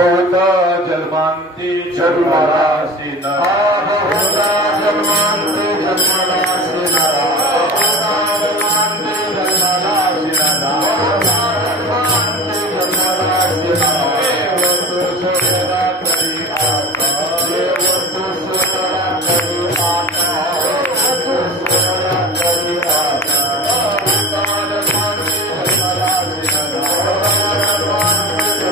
बहुत जन्मांती जन्मराशि नरा बहुत जन्मांती जन्मराशि नरा जन्मांती जन्मराशि नरा जन्मराशि नरा वस्तु सोरा करी आता वस्तु सोरा करी आता वस्तु सोरा करी आता जन्मांती जन्मराशि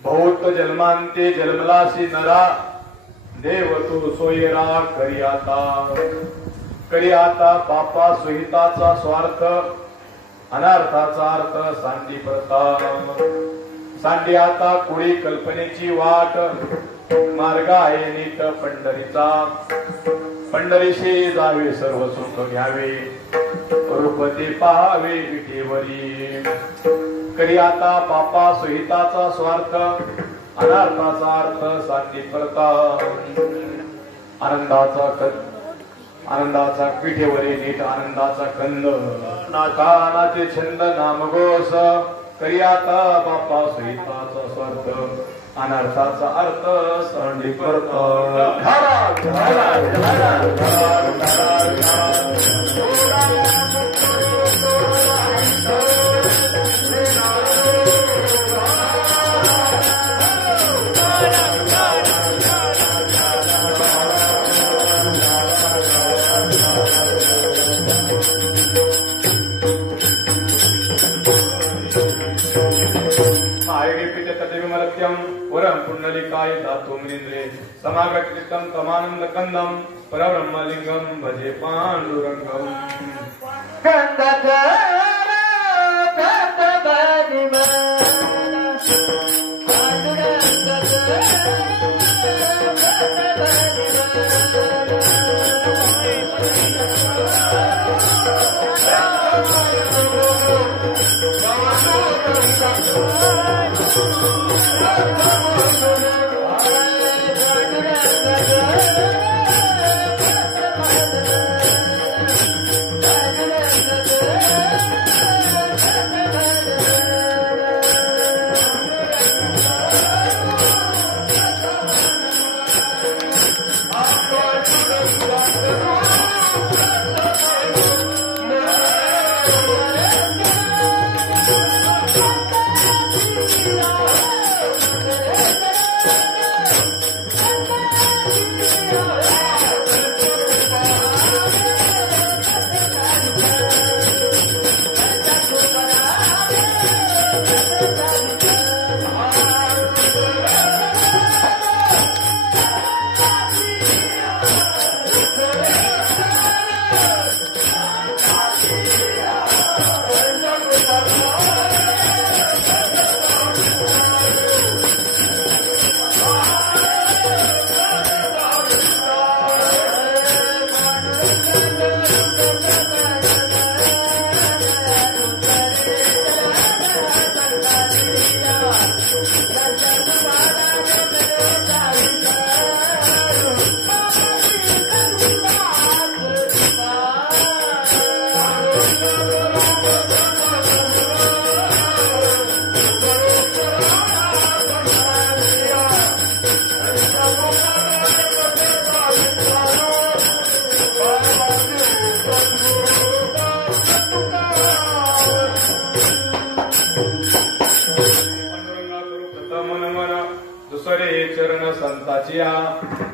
बहुत जन्मांते जन्मलासी नरा देव तू सोयरा करी आता पापा सुहिताचा स्वार्थ अनार्थाचा अर्थ सांडी प्रताप सांडी आता कुळी कल्पनेची वाट मार्ग आहे नीट पंढरीचा पंढरीशी जावे सर्व सुख घ्यावे रूपते पाहावे विठेवरी करी आता पापा सुहिताचा स्वार्थ अनार्थाचा अर्थ सांडी प्रताप आनंदाचा पिठेवरी नीट आनंदाचा कंद नाकानाचे छंद नामघोष करी आता बापा सुहिताचा स्वार्थ अनर्थाचा अर्थ सांडी प्रताप वरं पुंडलिकाय धातुमिन्द्रे समागतितं तमानंद कंदं परब्रह्मलिंगं भजे पांडुरंगं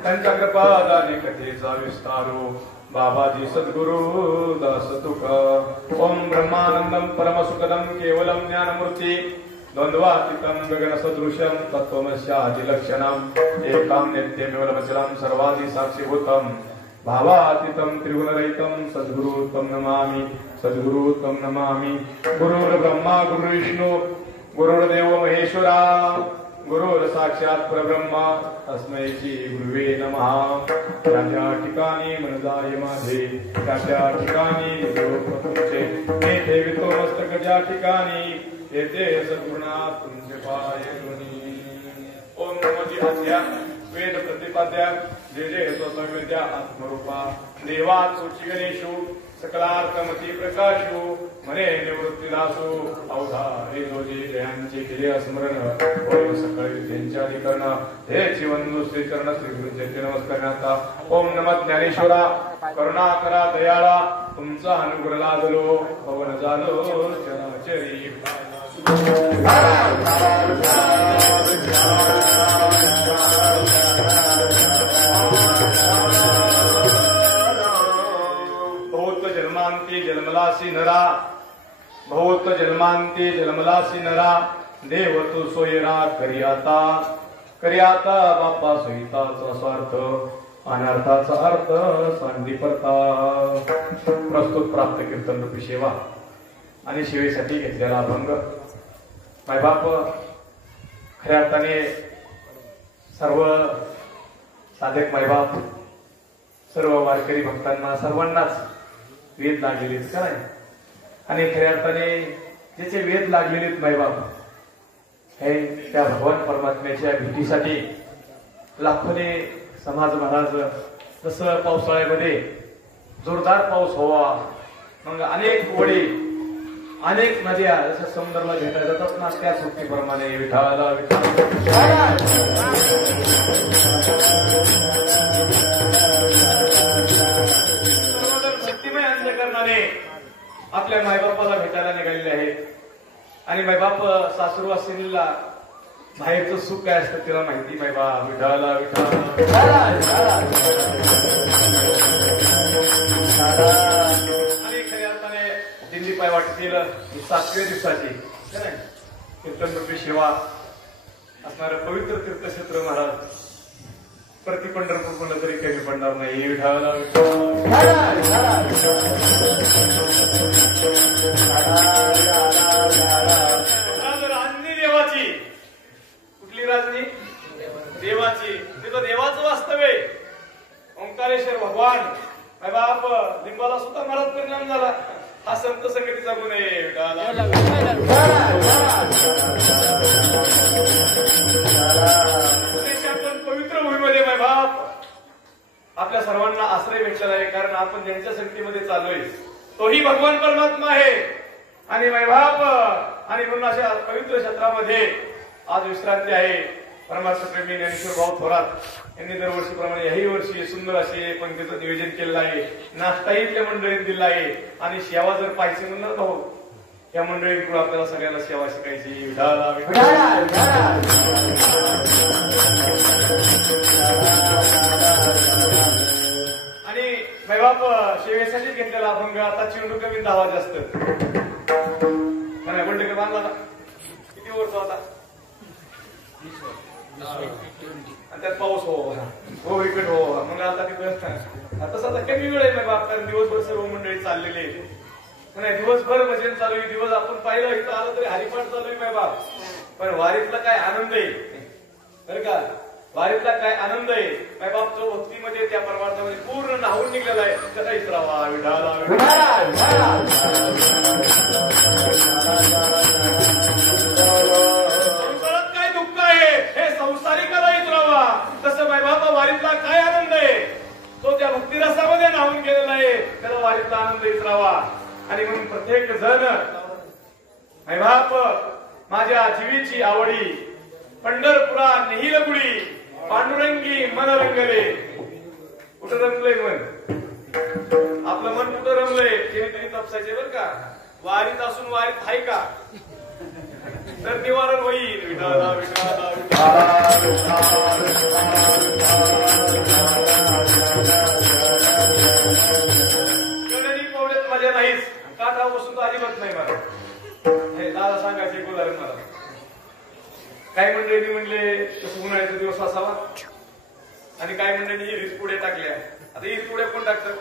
त्यांच्या कृपादाने कथेचा विस्तारो बाबाजी सद्गुरु दास तुका ओम ब्रह्मानंदम परमसुखदम केवलम ज्ञानमूर्ती द्वंद्वातीतं गगन सदृशम तत्त्वमस्यादिलक्षणम एकां नित्यमेवलमचलं सर्वादि साक्षीभूतं भावातीतं त्रिगुणरहितं सद्गुरु तं नमामि गुरुर्ब्रह्मा गुरुर्विष्णु गुरुर्देव महेश्वरा गुरुर साक्षात परब्रह्मा तस्मै श्री गुरुवे नमः त्या ठिकाणी मन जाय माझे त्या ठिकाणी तुमचे येथे वितो मस्तक ज्या ठिकाणी येथे सद्गुरुनाथ तुमचे पाय ओम नमो जिहाद्या वेद प्रतिपाद्या जय जय स्वसंविद्या आत्मरूपा देवा तुची गणेशु सकलार्थमती प्रकाशु मने निवृत्तीदासु अवधारे जोजी जयांचे केले स्मरण ओम सकळ त्यांच्या अधिकरण हे जीवन श्री चरण श्री गुरुचे नमस्कारनाता ओम नमः ज्ञानेश्वरा करुणा करा दयाळा तुमचा अनुग्रह लादलो पवन झालो चराचरी बहुत जन्मांती जन्मलासी नरा बहुत जन्मांती जन्मलासी नरा देव तू सोयरा करियाता करियाता बापा सोयीताचा स्वार्थ अनर्थाचा अर्थ सांडी परता प्रस्तुत प्राप्त कीर्तन रूपी सेवा आणि सेवेसाठी घेतलेला अभंग मायबाप खऱ्या अर्थाने सर्व साधक मायबाप सर्व वारकरी भक्तांना सर्वांनाच वेद लागलेलेत काय आणि खऱ्या अर्थाने ज्याचे वेद लागलेलेत मायबाप हे त्या भगवान परमात्म्याच्या भेटीसाठी लाखोने समाज महाराज जसं पावसाळ्यामध्ये जोरदार पाऊस व्हावा मग अनेक वडे अनेक नद्या जसं समुद्राला भेटायला जातात ना त्या सुट्टीप्रमाणे विठाला भक्तिमय अंधकरणाने आपल्या मायबापाला भेटायला निघालेले आहेत आणि मायबाप सासूरवासिनीला बाहेरचं सुख काय असतं तिला माहिती मायबाप विठाला आणि खऱ्या अर्थाने दिंडी पाय वाटतील 7व्या दिवसाची कीर्तनरूपी सेवा असणारं पवित्र तीर्थक्षेत्र महाराज प्रति पंढरपूर म्हणलं तरी कमी पडणार नाही विठाला राजनी देवाची कुठली राजनी देवाची तिथं देवाचं वास्तव आहे ओंकारेश्वर भगवान बाप लिंबाला सुद्धा महाराज परिणाम झाला हा संत संगतीचा गुण आहे आपण पवित्र भूमीमध्ये माय बाप आपल्या सर्वांना आश्रय भेटलेला आहे कारण आपण ज्यांच्या संगतीमध्ये चाललोय तोही भगवान परमात्मा आहे आणि माय बाप आणि म्हणून अशा पवित्र क्षेत्रामध्ये आज विश्रांती आहे परमात्मा प्रेमी ज्ञानेश्वर भाऊ थोरात यांनी दरवर्षीप्रमाणे याही वर्षी सुंदर असे पंक्तीचं नियोजन केलेलं आहे नाश्ताही इथल्या मंडळीने दिला आहे आणि सेवा जर पाहिजे म्हणणार भाऊ या मंडळींकडून आपल्याला सगळ्यांना सेवा शिकायची आणि मैबाप सेवेसाठी घेतलेला अभंग आता चिंडू कमी आवाज असत बंड बांधला ना किती वर्ष होता आणि त्यात पाऊस हो विकट हो मग आता ते तसं आता कमी वेळ आहे बाप कारण दिवसभर सर्व मंडळी चाललेले नाही दिवसभर भजन चालू आहे दिवस आपण पाहिलं इथं आलं तरी हरिपाठ चालू आहे बाप पण वारीतला काय आनंद आहे बरं का वारीतला काय आनंद आहे बाप जो भक्तीमध्ये त्या परमार्थामध्ये पूर्ण नाहून निघलेला आहे त्याचा इतरावा विढाला काय दुःख आहे हे संसारिकाला इतरावा तसं बाबा वारीतला काय आनंद आहे तो त्या भक्तिरसामध्ये नाहून गेलेला आहे त्याला वारीतला आनंद इतरावा आणि म्हणून प्रत्येक जण बाप माझ्या जीवीची आवडी पंढरपुरा नेहिल गुडी पांडुरंगी मन रंगले कुठं रंगलंय मन आपलं मन कुठं रंगलंय ते तरी तपसायचे बरं का वारीत असून वारीत आहे का तर निवारण होईल विठाला विठाला कडनी पवड्यात माझ्या नाहीच काठा बसून तर अजिबात नाही मला हे दादा सांगायचे एक उदाहरण मला काही मंडळींनी म्हणले तसं उन्हाळ्याचा दिवस असावा आणि काही मंडळींनी हिरीत पुढे टाकल्या आता हिरीत पुढे कोण टाकतं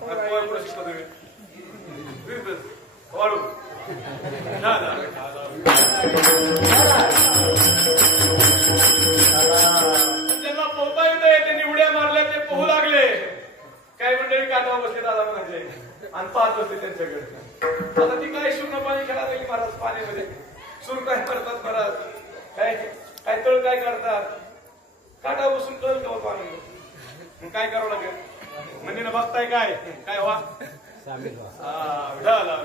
पुढे शिकतो तुम्ही वाळू ज्यांना पोहता येते त्यांनी उड्या मारल्या ते पोहू लागले काही मंडळी काठावर बसले दादा म्हणायचे आणि पाहत बसले त्यांच्याकडे आता ती काय शूर्ण पाणी खेळायला महाराज पाण्यामध्ये सूर काय करतात महाराज काय काय तळ काय काढतात, काटा बसून तळ कवत आणून मग काय करावं लागेल म्हणजे ना बघताय काय काय व्हा विठाला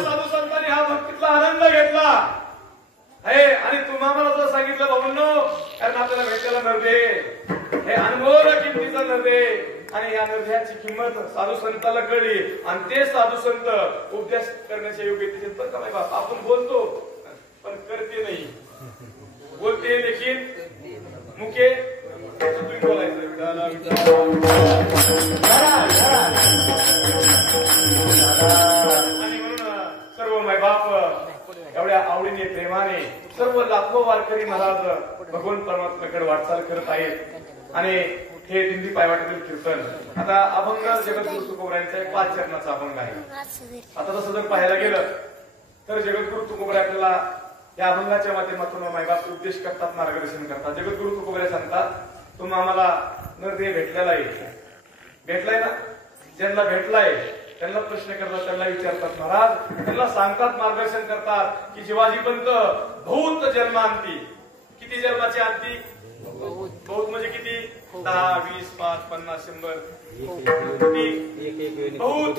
साधू संतांनी हा भक्तीतला आनंद घेतला आहे आणि तुम्हाला जर सांगितलं बाबूंनो कारण आपल्याला भेटलेला नरदे हे अनमोल किमतीचा नरदे आणि या नरद्याची किंमत साधू संताला कळली आणि ते साधू संत उपदेश करण्याच्या योग्य तिथे तर काय बाप आपण बोलतो पण करते नाही बोलते देखील मुखे तुम्ही बोलायचं विठाला आणि म्हणून सर्व मायबाप एवढ्या आवडीने प्रेमाने सर्व लाखो वारकरी महाराज भगवान परमात्म्याकडे वाटचाल करत आहेत आणि हे दिंडी पायवाटेतील कीर्तन आता अभंग जगद्गुरु तुकोबरायांचा एक 5 चरणाचा अभंग आहे. आता तसं जर पाहायला गेलं तर जगद्गुरु तुकोबराय आपल्याला या अभंगाच्या माध्यमातून मायबाप उपदेश करतात, मार्गदर्शन करतात. जगद्गुरु तुकोबराय सांगतात तुम्ही आम्हाला नरदेह भेटलेला आहे, भेटलाय ना, ज्यांना भेटलाय त्यांना प्रश्न करतात, त्यांना विचारतात महाराज, त्यांना सांगतात, मार्गदर्शन करतात की जीवाजी पंत बहुत जन्मांती, किती जन्माची अंती, बहुत म्हणजे किती 10, 20, 5, 50, 100 किती बहुत.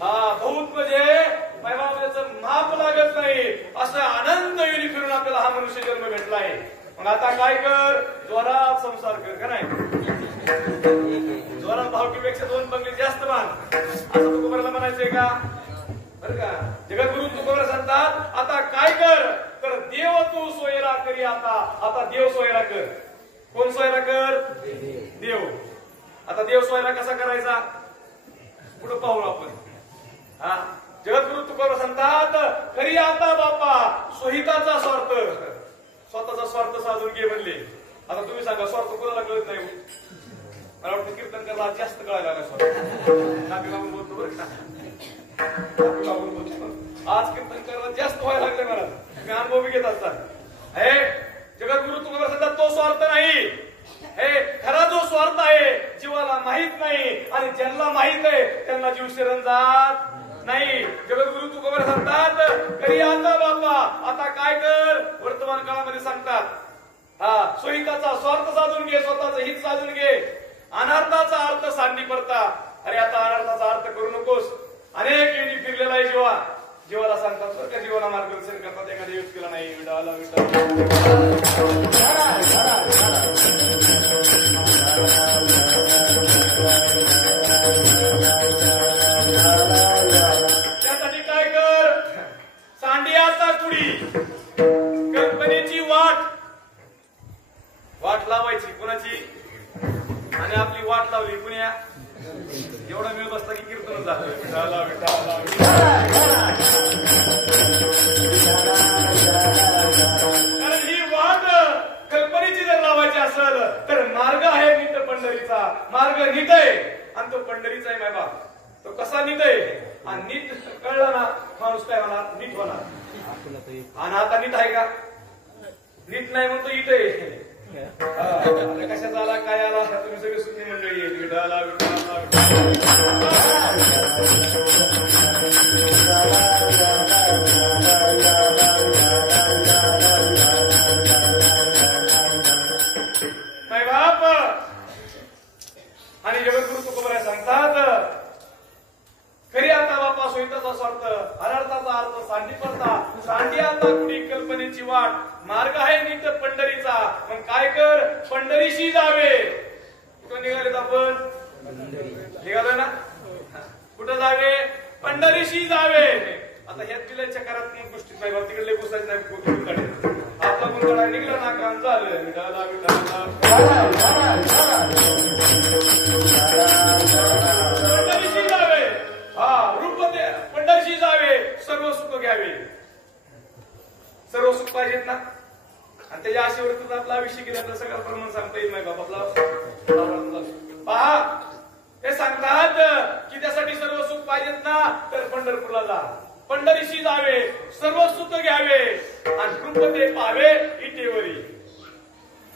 हा बहुत म्हणजे मायबापाचं माप लागत नाही असं आनंद येऊन फिरून आपल्याला हा मनुष्य जन्म भेटलाय. मग आता काय कर, जोरात संसार कर का नाही, जोरात भावकीपेक्षा 2 बंगले जास्त बांध असं तुकोबराला म्हणायचंय का बरं का. जगद्गुरु तुकोबरा सांगतात आता काय कर तर देव तू सोयरा करी, आता देव सोयरा कर. कोण सोयरा कर, देव. आता देव सोयरा कसा करायचा पुढे पाहू आपण. हा जगद्गुरु तुकोबरा सांगतात खरी आता बापा सोहिताचा स्वार्थ, स्वतःचा स्वार्थ साधून घे म्हणले. आता तुम्ही सांगा स्वार्थ कोणाला कळत नाही, मला वाटतं कीर्तन करायला जास्त कळायला लागला स्वार्थ. नापी लागून बोलतो बरं का, नापी लागून बोलतो आज कीर्तन करायला जास्त व्हायला लागले मला, मी अनुभव घेत असतात. हे जगद्गुरु तुकोबरा सांगतात तो स्वार्थ नाही, हे खरा जो स्वार्थ आहे जीवाला माहित नाही आणि ज्यांना माहित आहे त्यांना जीव शरण जात नाही. जगद्गुरु तुकोबरा सांगतात खरी आता बाबा आता काय कर, वर्तमान काळामध्ये सांगतात हा सोहिताचा स्वार्थ साधून घे, स्वतःचं हित साधून घे, अनर्थाचा अर्थ सांडी पडता. अरे आता अनर्थाचा अर्थ करू नकोस, अनेक वेळी फिरलेला आहे जीवाला सांगतात बरं का, जीवाला मार्गदर्शन करतात. एखाद्या व्यक्तीला नाही विडाला त्यासाठी काय कर, सांडी आता कुडी कल्पनेची वाट लावायची कुणाची, आणि आपली वाट लावली कुण्या, एवढा वेळ बसला की कीर्तन झालं विठाला विठाला. कारण ही वाट कल्पनेची जर लावायची असेल तर मार्ग आहे नीट पंढरीचा, मार्ग नीट आहे आणि तो पंढरीचा आहे मायबा. तो कसा नीट आहे आणि नीट कळला ना माणूस काय होणार, नीट होणार. आणि आता नीट आहे का, नीट नाही म्हणतो इट आहे. कशाचा आला काय आला तुम्ही सगळे सुद्धी मंडळी आहे विठाला विठाला. नाही बाप. आणि जगद्गुरु तुकोबराय सांगतात खरी आता बापा सोयीताचा स्वार्थ, अनर्थाचा अर्थ सांडी पडता, सांडी आता कुणी कल्पनेची वाट, मार्ग आहे नीट पंढरीचा. मग काय कर, पंढरीशी जावे. कुठं निघालेत आपण, निघालोय ना, कुठं जावे, पंढरीशी जावे. आता ह्यात दिल्या चकारात्मक गोष्टी नाही बाबा, तिकडले पुसायचे नाही, आपला गुंतडा निघला ना काम झालं विठाला विठाला. पंढरीशी जावे, हा रूप पंढरीशी जावे, सर्व सुख घ्यावे. सर्व सुख पाहिजेत ना, आणि त्याच्या आशेवरती आपला आयुष्य गेला तर सगळं प्रमाण सांगता येईल नाही बाबा. आपला पहा ते सांगतात की त्यासाठी सर्व सुख पाहिजेत ना तर पंढरपूरला जा, पंढरीशी जावे, सर्व सुख घ्यावे आणि कृपते पाहावे इटेवरी.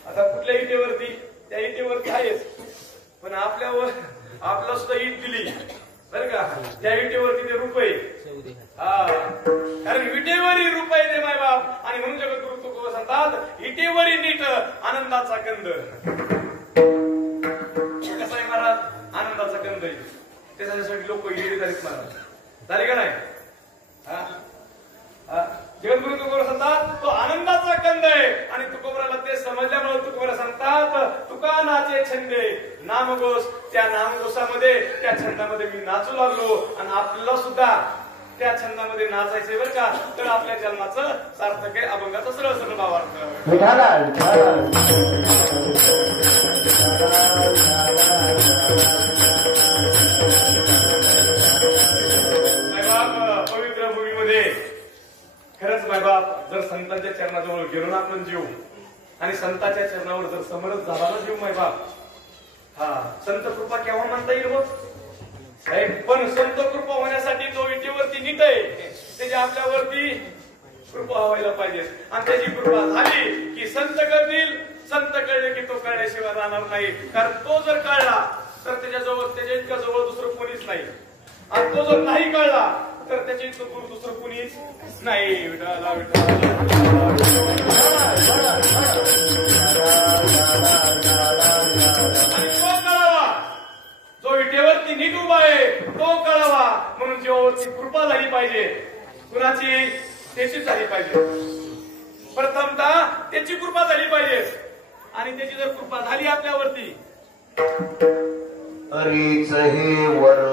आता कुठल्या इटेवरती, त्या इटेवरती आहेच पण आपल्यावर आपला सुद्धा ईट दिली बरं का. त्या विटेवरती ते रुपये, कारण विटेवरी रुपये दे माय बाप. आणि म्हणून जगद्गुरु तुकोबा सांगतात इटेवरी नीट आनंदाचा कंद. कसा आहे महाराज आनंदाचा कंद आहे. त्याच्यासाठी लोक इडे झालीत महाराज, झाले का नाही. जगद्गुरु तुकोबा सांगतात तो आनंदाचा कंद आहे. आणि तुकोबराला ते समजल्यामुळे तुकोबरा सांगतात तुका नाचे छंदे नामघोष. त्या नामघोषामध्ये त्या छंदामध्ये मी नाचू लागलो. आणि आपल्याला सुद्धा त्या छंदामध्ये नाचायचे बरं का. तर आपल्या जन्माचं सार्थक आहे. अभंगाचा सरळ सरळ भावार्थ. पवित्र भूमीमध्ये खरंच मायबाप जर संतांच्या चरणाजवळ गेलो ना आपण जीव, आणि संतांच्या चरणावर जर समरस झाला ना जीव मायबाप, संत कृपा केव्हा म्हणता येईल मग. पण संत कृपा होण्यासाठी तो विटेवरती नीट आहे. त्याच्या आपल्यावरती कृपा व्हायला पाहिजे. आणि त्याची कृपा झाली की संत करतील. संत कळले की तो कळल्याशिवाय राहणार नाही. कारण तो जर कळला तर त्याच्याजवळ त्याच्या इतक्या जवळ दुसरं कोणीच नाही. आणि तो जर नाही कळला तर त्याच्या इतकं गुरु दुसरं कोणीच नाही. विठाला जो विटेवरती नीट उभा आहे तो कळावा. म्हणून जीवावरती कृपा झाली पाहिजे. कुणाची? त्याची झाली पाहिजे. प्रथमतः त्याची कृपा झाली पाहिजे. आणि त्याची जर कृपा झाली आपल्यावरती हरीच हे वर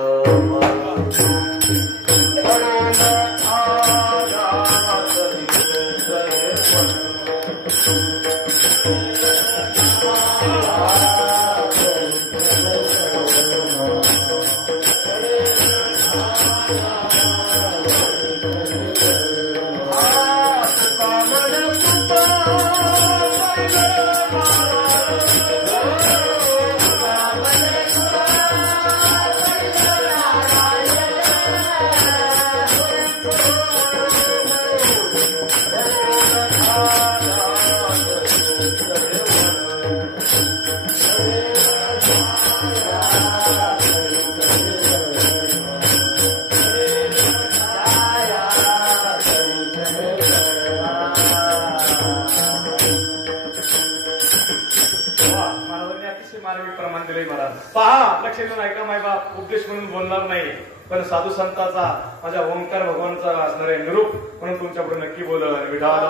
पहा. लक्ष देऊन ऐका मायबाप. उपदेश म्हणून बोलणार नाही, पण साधू संतांचा माझ्या ओंकार भगवानचा असणार आहे निरूप म्हणून तुमच्याकडे नक्की बोलल. विठाला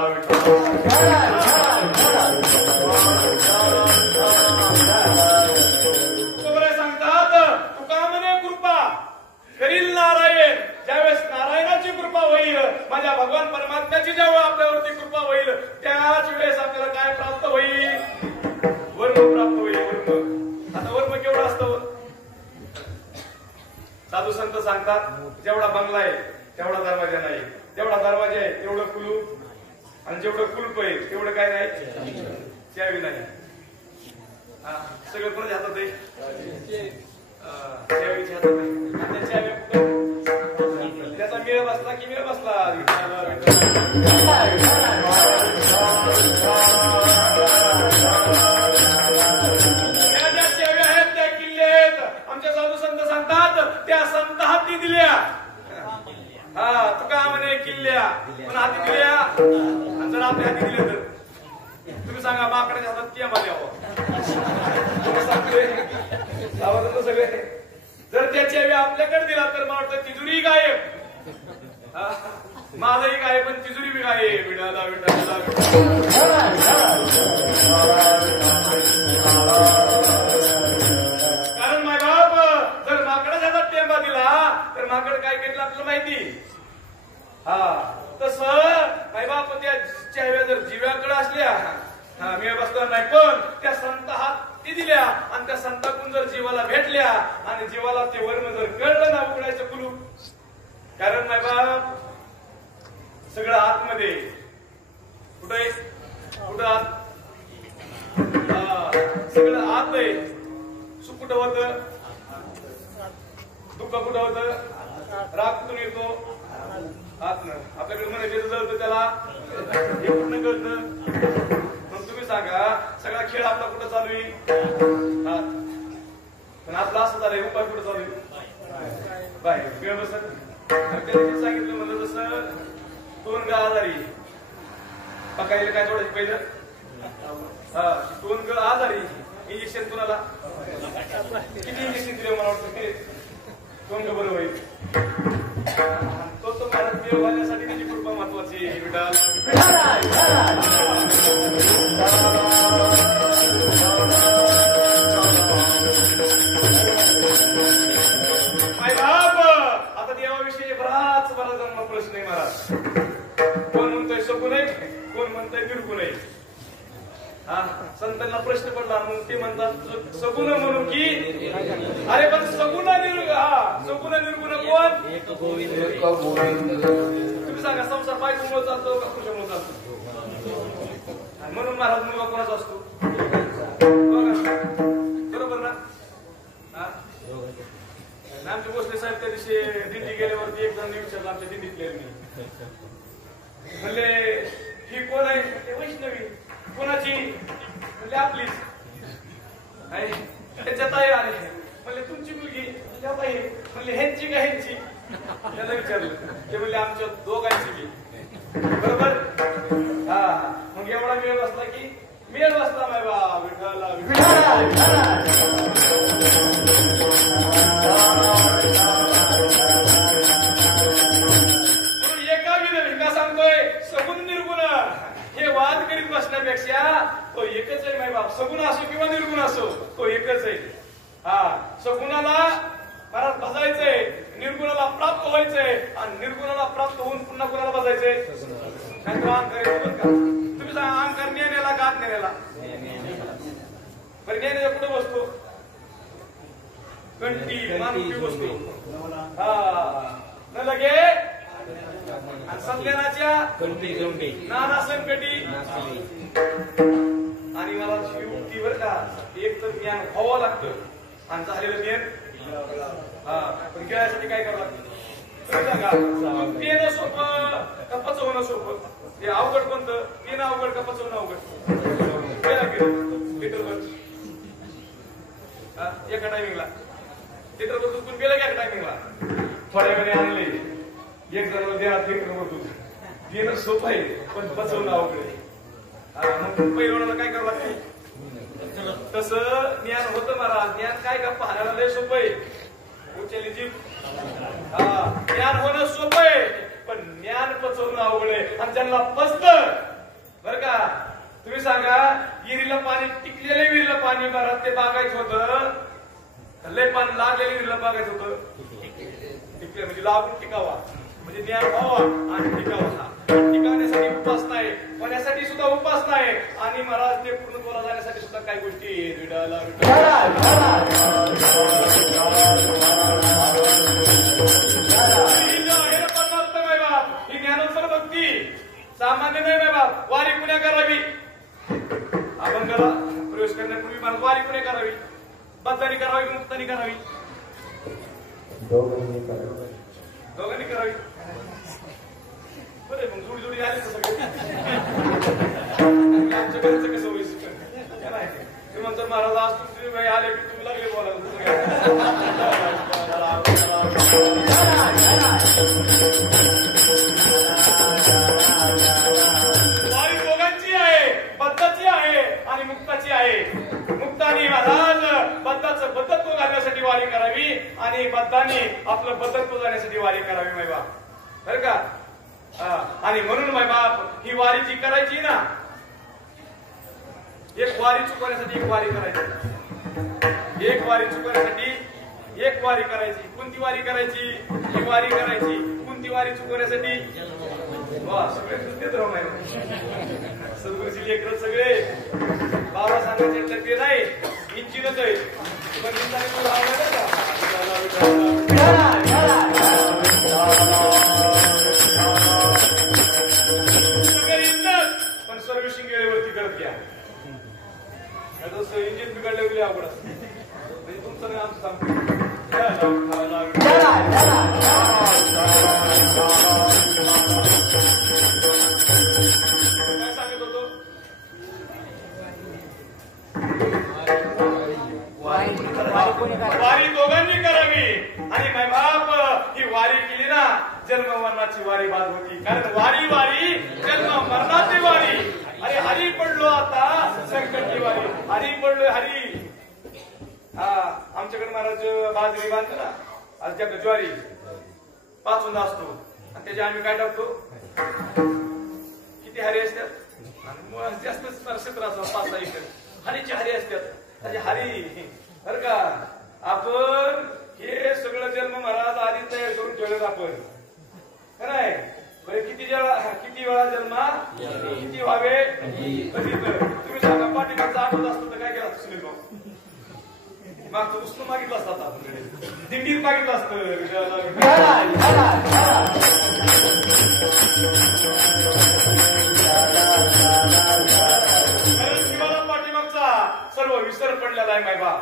सांगतात तुका म्हणे कृपा करील नारायण. ज्यावेळेस नारायणाची कृपा होईल, माझ्या भगवान परमात्म्याची ज्यावेळेस आपल्यावरती कृपा होईल, त्याच वेळेस आपल्याला काय प्राप्त होईल? वर्म प्राप्त होईल. वर्म. आता वर्म केवढं असतं? साधू संत सांगतात जेवढा बंगला आहे तेवढा दरवाजा नाही, जेवढा दरवाजा आहे तेवढं कुलूप, आणि जेवढं कुलूप आहे तेवढं काय नाही, चावी नाही. सगळं कोणाच्या हातात आहे? चावीच्या हातात आहे. त्या चावी त्याचा मेळ बसला की मेळ बसला. साधू संत सांगतात त्या संत हाती दिल्या. तुका म्हणे किल्ल्या पण हाती दिल्या. जर आपल्या हाती दिल्या तर तुम्ही सांगा माकडाच्या हातात किंवा द्यावं सगळे. जर त्याची वेळ आपल्याकडे दिला तर मला वाटतं तिजुरी गायब. माझंही गायब पण तिजुरी बी गायब. विडाला विडाला कारण माय बाप जर माकडाच्या हातात टेंबा दिला तर माकड काय केलं आपल्याला माहिती. तसं माय बाप त्या चाव्या जर जीव्याकडे असल्या मेळ बसणार नाही, पण त्या संत हाती दिल्या आणि त्या संताकडून जर जीवाला भेटल्या आणि जीवाला ते वर्म जर कळलं ना उघडायचं कुलूप. कारण माय बाप सगळं आतमध्ये कुठे कुठं आत सगळं आत आहे. सुख कुठं होतं, दुःख कुठं होतं, राग कुठून येतो आतनं. आपल्याकडे म्हणायचं जळतं त्याला हे कुठनं कळतं. मग तुम्ही सांगा सगळा खेळ आपला कुठं चालू आहे? पण आपला असं झालंय उपाय कुठं चालू आहे? बाहेर वेळ बसत त्यांनी सांगितलं म्हणलं तसं 2 ग आजारी पकायला काय जोडायचं पहिलं 2 ग आजारी इंजेक्शन कुणाला किती इंजेक्शन दिले मला वाटतं ते 2 ग बरं होईल तो मला देव घालण्यासाठी त्याची कृपा महत्वाची आता देवाविषयी बराच जन्म प्रश्न आहे महाराज कोण म्हणतोय सगुण आहे कोण म्हणतोय निर्गुण आहे संतांना प्रश्न पडला मग ते म्हणतात सगुण म्हणून की अरे पण सगुण सगुण निर्गुण कोण तुम्ही सांगा संसार बायकोमुळे चालतो का पुरुषामुळे चालतो म्हणून महाराज मुलगा कोणाचा असतो बरोबर ना आमचे भोसले साहेब त्या दिवशी दिंडी गेल्यावरती एक जण विचारलं आमच्या दिंडीतले मी म्हणले ही कोण आहे वैष्णवी कोणाची म्हणजे आपलीच त्याच्यात आहे आले म्हणले तुमची मुलगी बाई म्हणले ह्यांची का ह्यांची त्याला विचारलं ते म्हणले आमच्या दोघांची बी बरोबर मग एवढा वेळ बसला की मेळ बसला माय बा विठ्ठला एका विनंती सांगतोय सगुण निर्गुण हे वाद करीत बसण्यापेक्षा तो एकच आहे माय बाप सगुण असो किंवा निर्गुण असो तो एकच आहे सगुणाला महाराज बसायचंय निर्गुणाला प्राप्त व्हायचंय आणि निर्गुणाला प्राप्त होऊन पुन्हा कुणाला बसायचंय तुम्ही सांगा अहंकार नेण्याला का नेण्याला बरं नेण्याच्या कुठे बसतो कंटी मानवी बसतो न लगे आणि संज्ञानाच्या नाना संकटी आणि मला युक्ती बर का एक तर ज्ञान व्हावं लागतं आणि झालेलं ज्ञान पण खेळायसाठी काय करावं लागतं पेन सोपं का पचवणं सोपं हे अवघड कोणतं पेन अवघड का पचवणं अवघड लिटरभर एका टायमिंगला लिटरभर दूध पण पेलं का एका टायमिंगला थोड्या वेळाने आणले एक जण देहात लिटरभर दूध पेन सोपं आहे पण पचवणं अवघड आहे मग पहिल्या काय करावं लागतं तसं ज्ञान होतं महाराज ज्ञान काय का पाहण्याला लय सोपं आहे उचलली जीभ ज्ञान होणं सोपं आहे पण ज्ञान पचवणं अवघड आहे आणि ज्यांना पचत बर का तुम्ही सांगा विहिरीला पाणी टिकलेल्या विहिरीला पाणी महाराज ते बागायचं होतं लय पाणी लागलेल्या विहिरीला बागायचं होतं टिकले म्हणजे लागून टिकावा म्हणजे ज्ञान व्हावा आणि टिकावा टिकवण्यासाठी उपासना आहे होण्यासाठी सुद्धा उपासना आहे आणि महाराज ते पूर्णत्वाला जाण्यासाठी सुद्धा काही गोष्टी ही ज्ञानोत्तर भक्ती सामान्य नाही बाप वारी पुण्या करावी अभंगाला प्रवेश करण्यापूर्वी मला वारी पुण्या करावी बद्धारी करावी मुक्तानी करावी दोघांनी करावी बरे मग जोडी जोडी आली सगळे आमच्या घरचं कसं होईल तुम्ही म्हणतात महाराज आज तुमचे आले की तुम्ही लागले बोलायला वारी दोघांची आहे बद्धाची आहे आणि मुक्ताची आहे मुक्तानी महाराज बद्धाचं बद्धत्व घालण्यासाठी वारी करावी आणि बद्धानी आपलं बद्धत्व जाण्यासाठी वारी करावी माय बाप बरं का आणि म्हणून माय बाप ही वारी जी करायची ना एक वारी चुकवण्यासाठी एक वारी करायची एक वारी चुकवण्यासाठी एक वारी करायची कोणती वारी करायची ही वारी करायची कोणती वारी चुकवण्यासाठी सगळे देत राहू नाही सद्गुरूची लेकर सगळे बाबा सांगायचे ते नाही इंचिनच आहे पण सर्व्हिसिंग वेळेवरती करत घ्या इंजिन बिघडले गेले अवघड म्हणजे तुमचं नाही आमचं सांगतो काय सांगत होतो वारी दोघांनी करावी आणि माय बाप जन्म मरणाची वारी बाद होती. कारण वारी वारी जन्म मरणाची वारी. अरे हरी पडलो आता संकटची वारी. हरी पडलोय हरी. हा आमच्याकडे महाराज बाजरी बांधतो ना आमच्याकडे ज्वारी पाचून असतो आणि त्याचे आम्ही काय टाकतो किती हरी असतात जास्त क्षेत्र असतो 5-6 एकर हरीची हरी असतात. त्याची हरी बर का आपण हे सगळं जन्म महाराज आधी तयार करून ठेवलं आपण काय बरे किती वेळा जन्मा किती व्हावे कधी तर तुम्ही सांगा पाठीमागचा आठवत असतो तर काय केला सुनील भाऊ मागचं उष्ण मागितलं असतात आपल्याकडे दिंडीत मागितलं असतं. शिवाला पाठीमागचा सर्व विसर पडलेला आहे मायबा.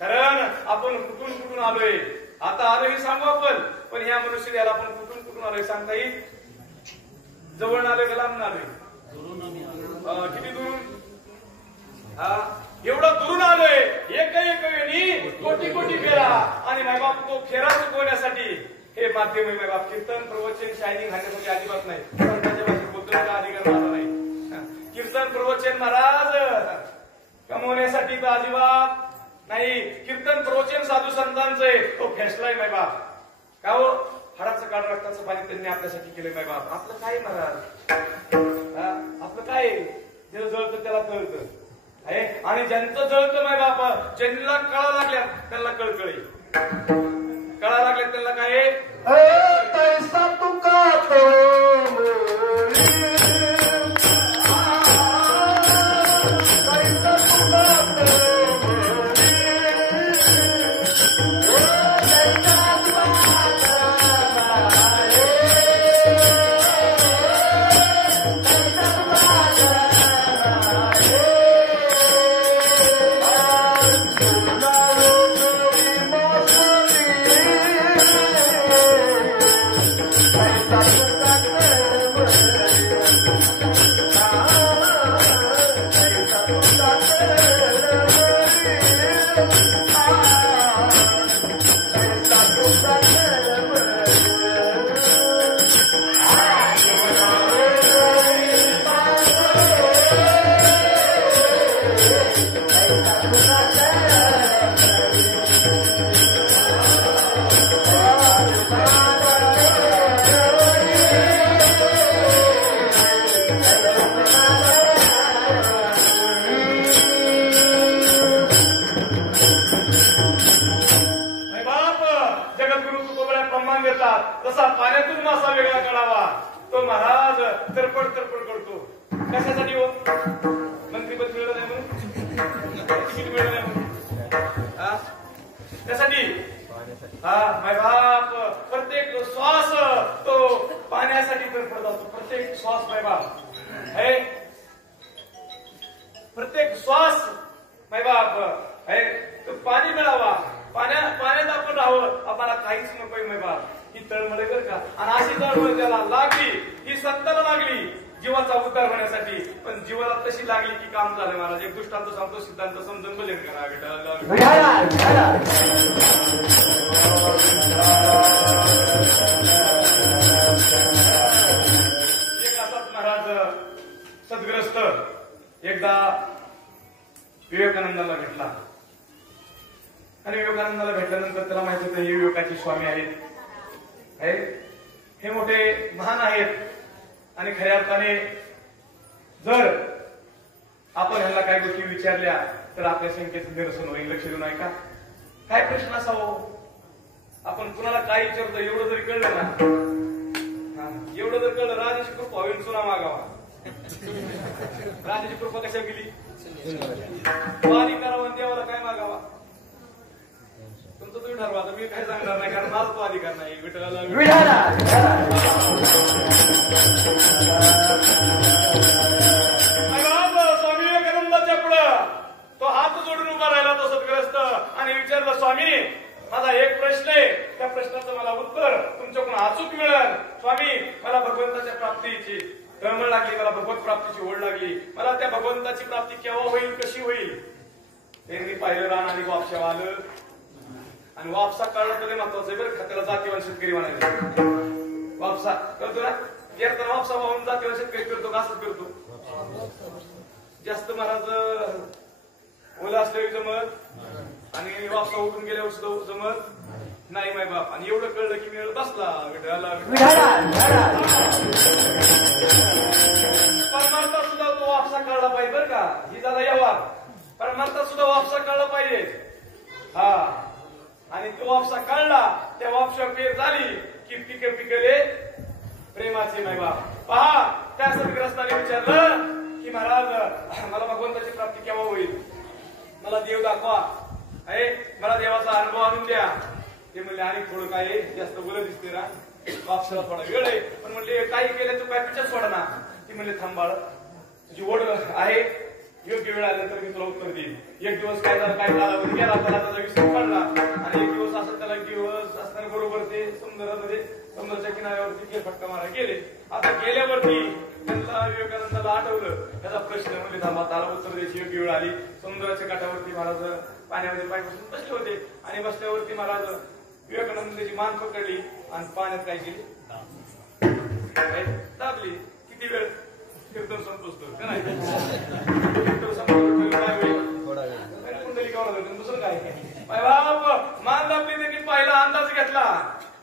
कारण आपण कुठून आलोय. आता आलो हे सांगू आपण पण ह्या मनुष्य याला आपण कुठून आलोय सांगता येईल. जवळ आलोय का लांब आलोय किती दुरून एवढं दुरून आलोय. एक वेळी कोटी फेरा आणि मायबाप तो फेरा चुकवण्यासाठी हे माध्यम आहे मायबाप. कीर्तन प्रवचन शायनिंग घालण्यासाठी अजिबात नाही. संतांच्या भाषेत बोलतो अधिकार माझा नाही. कीर्तन प्रवचन महाराज कमवण्यासाठी तर अजिबात नाही. कीर्तन प्रवचन साधू संतांचे तो फैसला आहे मायबाप. का हो हाडाचं काढ रक्ताचं पाणी त्यांनी आपल्यासाठी केलंय मायबाप. आपलं काय महाराज आपलं काय जे जळतं त्याला कळतं आहे आणि ज्यांचं जळतं माय बापा ज्यांना कळा लागल्या त्यांना कळकळी कळा लागल्या त्यांना काय पैसा तुका तसा पाण्यातून मासा वेगळा काढावा तो महाराज तरपड करतो. कशासाठी हो मंत्रीपद मिळलं नाही म्हणून तिकीट मिळलं नाही म्हणून त्यासाठी माय बाप प्रत्येक श्वास तो पाण्यासाठी तरपडत असतो. प्रत्येक श्वास माय बाप आहे प्रत्येक श्वास माय बाप आहे तो पाणी मिळावा. पाण्यात आपण राहावं आम्हाला काहीच नकोय माय बाप. ही तळमळे बर का आणि अशी तळमळ त्याला लागली ही सत्ताला लागली जीवाचा उद्धार होण्यासाठी. पण जीवाला तशी लागली की काम झालं महाराज. एक दृष्टांत सांगतो सिद्धांत समजून भजन करा एक असाच महाराज सद्ग्रस्त एकदा विवेकानंदाला भेटला आणि विवेकानंदाला भेटल्यानंतर त्याला माहित होतं हे विवेकाचे स्वामी आहेत हे मोठे महान आहेत आणि खऱ्या अर्थाने जर आपण ह्यांना काही गोष्टी विचारल्या तर आपल्या शंकेचं निरसन होईल. लक्ष देऊ नये का काय प्रश्न असावं आपण कुणाला काय विचारतो. एवढं जरी कळलं ना एवढं जर कळलं राजाची कृपा होईल चुना मागावा. राजाची कृपा कशा गेली वारी करावा देवाला काय मागावा तुमचं तुम्ही ठरवा. मी काय सांगणार नाही कारण माझा तो अधिकार नाही. विठ्ठलाला स्वामी विवेकानंदाच्या पुढं तो हात जोडून उभा राहिला तो सद्ग्रस्त आणि विचारला स्वामी माझा एक प्रश्न आहे त्या प्रश्नाचं मला उत्तर तुमच्याकडून अचूक मिळेल. स्वामी मला भगवंताच्या प्राप्तीची तळमळ लागली. मला भगवत प्राप्तीची ओढ लागली. मला त्या भगवंताची प्राप्ती केव्हा होईल कशी होईल हे मी पाहिलं रान आणि वापशा आलं आणि वापसा कळणं तरी महत्वाचं आहे बरं. त्याला जातीवान शेतकरी म्हणायचं वापसा करतो ना, येताना वापसा वाहून जाते शेतकरी करतो का असंच करतो. जास्त महाराज ओला असल्यावर जमत आणि वापसा उठून गेल्यावर सुद्धा जमत नाही माय बाप. आणि एवढं कळलं की मिळत बसला विठ्ठला. परमार्था सुद्धा तो वापसा कळला पाहिजे बरं का. ही झाला व्यवहार. परमार्था सुद्धा वापसा कळला पाहिजे. हा, आणि तो वापसा कळला त्या वापसा पेर झाली की पिके पिकले प्रेमाचे माय बाप. पहा त्या सद्ग्रस्ताने विचारलं की महाराज मला भगवंताची प्राप्ती केव्हा होईल, मला देव दाखवा, आहे मला देवाचा अनुभव आणून द्या. ते म्हणले आणि थोडं काय जास्त बोलत दिसते ना, वापसाला थोडा वेळ आहे. पण म्हणले काही केलं तू काय पिक्चर सोडा ना. ती म्हणले थांबाळ तुझी ओढ आहे, योग्य वेळ आल्यानंतर मी तुला उत्तर देईन. एक दिवस काय झालं गेला त्याला त्याचा विसर पडला आणि एक दिवस असं त्याला दिवस असताना बरोबर ते समुद्रामध्ये समुद्राच्या किनाऱ्यावरती फेरफटका मारा गेले. आता गेल्यावरती त्यांना विवेकानंदाला आठवलं त्याचा प्रश्न. म्हणजे थांबा त्याला उत्तर द्यायची योग्य वेळ आली. समुद्राच्या काठावरती महाराज पाण्यामध्ये पाय बसून बसले होते आणि बसल्यावरती महाराज विवेकानंदाची मान पकडली आणि पाण्यात काय केली दाबली. किती वेळ कीर्तन संपतो का नाही, काय होईल कुंडली कवर दुसरं काय बाप. मान दाबली त्यांनी पहिला अंदाज घेतला.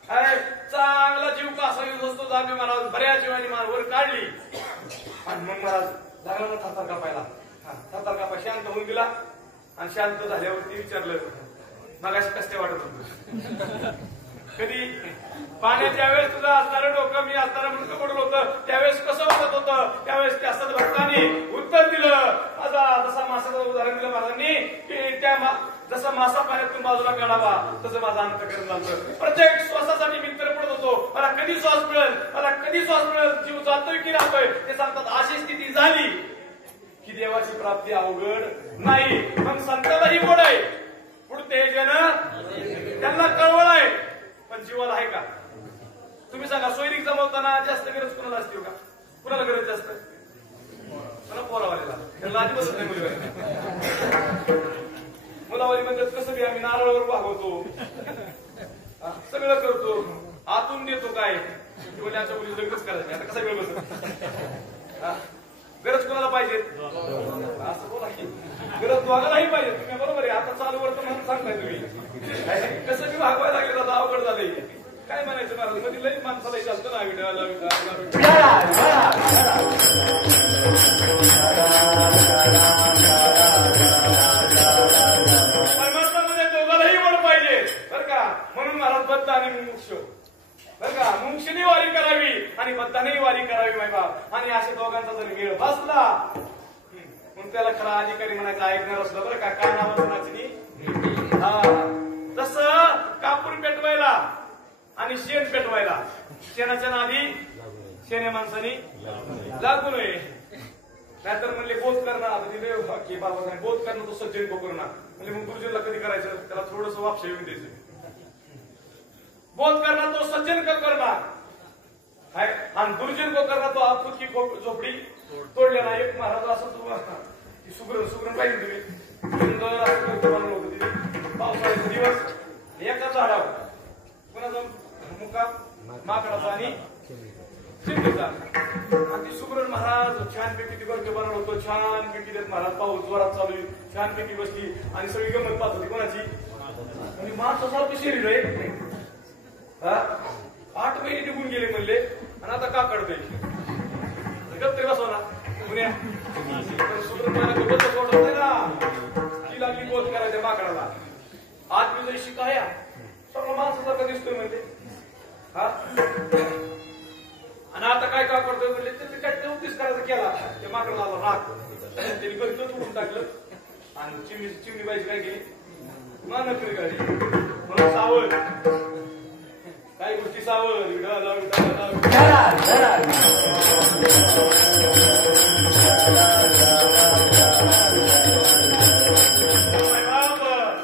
अरे चांगला जीव कसा यूज असतो जागे महाराज बऱ्याच जीवानी मान वर काढली आणि मग महाराज लागला ना थरथर कापायला. थरथर कापा शांत होऊन दिला आणि शांत झाल्यावरती विचारलं मगाशी कसं वाटत होतं. कधी पाण्याच्या वेळेस तुझं असणारं डोकं मी असणारं मुंडकं पडलं होतं त्यावेळेस कसं वाटत होतं. त्यावेळेस त्या सद्भक्तांनी उत्तर दिलं. जसा मासाचं उदाहरण दिलं महाराजांनी की त्या जसा मासा पाण्यातून बाजूला काढावा तसं माझं अंतःकरण झालं. प्रत्येक श्वासासाठी मी तडफडत होतो. मला कधी श्वास मिळेल, मला कधी श्वास मिळेल, जीव जातोय की राहतोय. ते सांगतात अशी स्थिती झाली की देवाची प्राप्ती अवघड नाही. पण संतालाही गोड आहे, पुढते जन त्यांना कळवळ आहे, पण जीवाला आहे का. तुम्ही सांगा सोयरीक जमवताना जास्त गरज कुणाला असते का, कुणाला गरज जास्त मला पोरावालेला. त्यांना अजिबातच नाही मुली मुलावाली म्हणतात कसं बी आम्ही नारळावर भागवतो, सगळं करतो, आतून देतो काय म्हणजे आमच्या मुली लग्नच करायचं. आता कसा वेळ बसत गरज कोणाला पाहिजे असं बोला की गरज दोघांनाही पाहिजे. तुम्ही बरोबर आहे. आता चालू वरतं म्हणून सांगताय तुम्ही कसं बी भागवायला लागले आता अवघड झालंय. काय म्हणायचं महाराज मध्ये लई माणसालाही चालतं ना विठ्ठला परमात्म्यामध्ये दोघांनाही वड पाहिजे बरं का. म्हणून महाराज बद्ध आणि मुमुक्ष बरं का. मुमुक्षीने वारी करावी आणि बद्धानेही वारी करावी माय बाप. आणि अशा दोघांचा जर वेळ बसला मग त्याला खरा अधिकारी म्हणायचं ऐकणार असलं बरं का. काय नावाचं नाचणी तसं कापूर पेटवायला आणि शेण पेटवायला शेणाच्या नादी शेण्या माणसानी लागू नये. नाहीतर म्हणले बोध करणार की बाबा बोध करणं तो सज्जन को करणार. म्हणजे मग गुरुजीला कधी करायचं त्याला थोडस वापस येऊन द्यायचं. बोध करणार तो सज्जन का करणार आणि गुरुजन को करणार तो आपण की झोपडी तोडल्या ना. एक महाराज असं सुगरण पाहिजे तुम्ही सुंदर असं बनवलं होतं तिथे पावसाळ्याचा दिवस एका झाडावर कोणाचा मुक्काम माकडाचा आणि चिमणीचा. आणि ती सुगरण महाराज छानपैकी ती गर्ग बनवलं होतं. छानपैकी देत महाराज पाऊस जोरात चालू आहे. छानपैकी बसली आणि सगळी गंमत पाहत होती कोणाची म्हणजे माणसासारखं शरीर आहे. 8 महिने निघून गेले म्हणले आणि आता का काढतोय गप्पे बसवला पुण्या सोडत नाही ना. ती लागली बोध करायच्या माकडाला. आज मी जरी शिकाया सगळं माणसासारखं दिसतोय म्हणते. आणि आता काय का करतोय म्हणजे ते काय उद्देश करायचा केला त्या माकडाला राग त्यांनी गरीब उडून टाकलं आणि चिमणी बाईची काय केली मान नकरी काढली. म्हणून सावध काही गोष्टी सावध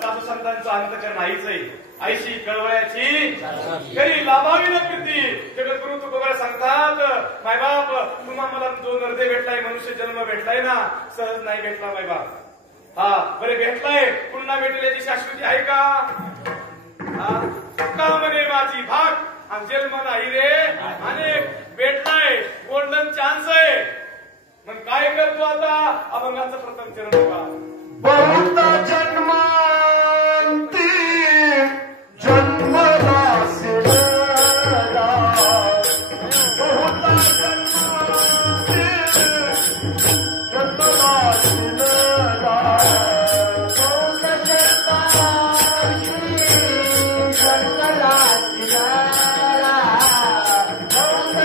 साधू संतांचं अंतकरण आईच आहे. आईशी कळवळ्याची घरी लाभावी न प्रीती. जगद्गुरु तुकोबा सांगतात मायबाप तुम्हाला मला जो नरदे भेटलाय मनुष्य जन्म भेटलाय ना सहज नाही भेटला मायबाप. बरे भेटलाय पुन्हा भेटेल याची शाश्वती आहे का. का म्हणे माझी भाग आणि जन्म नाही रे अनेक भेटलाय गोल्डन चान्स आहे. मग काय करतो आता अभंगाचं प्रथम चरण बघा. बहुत जन्मांती जन्मराशिला बहुत जन्मांती जन्मराशिला बहुत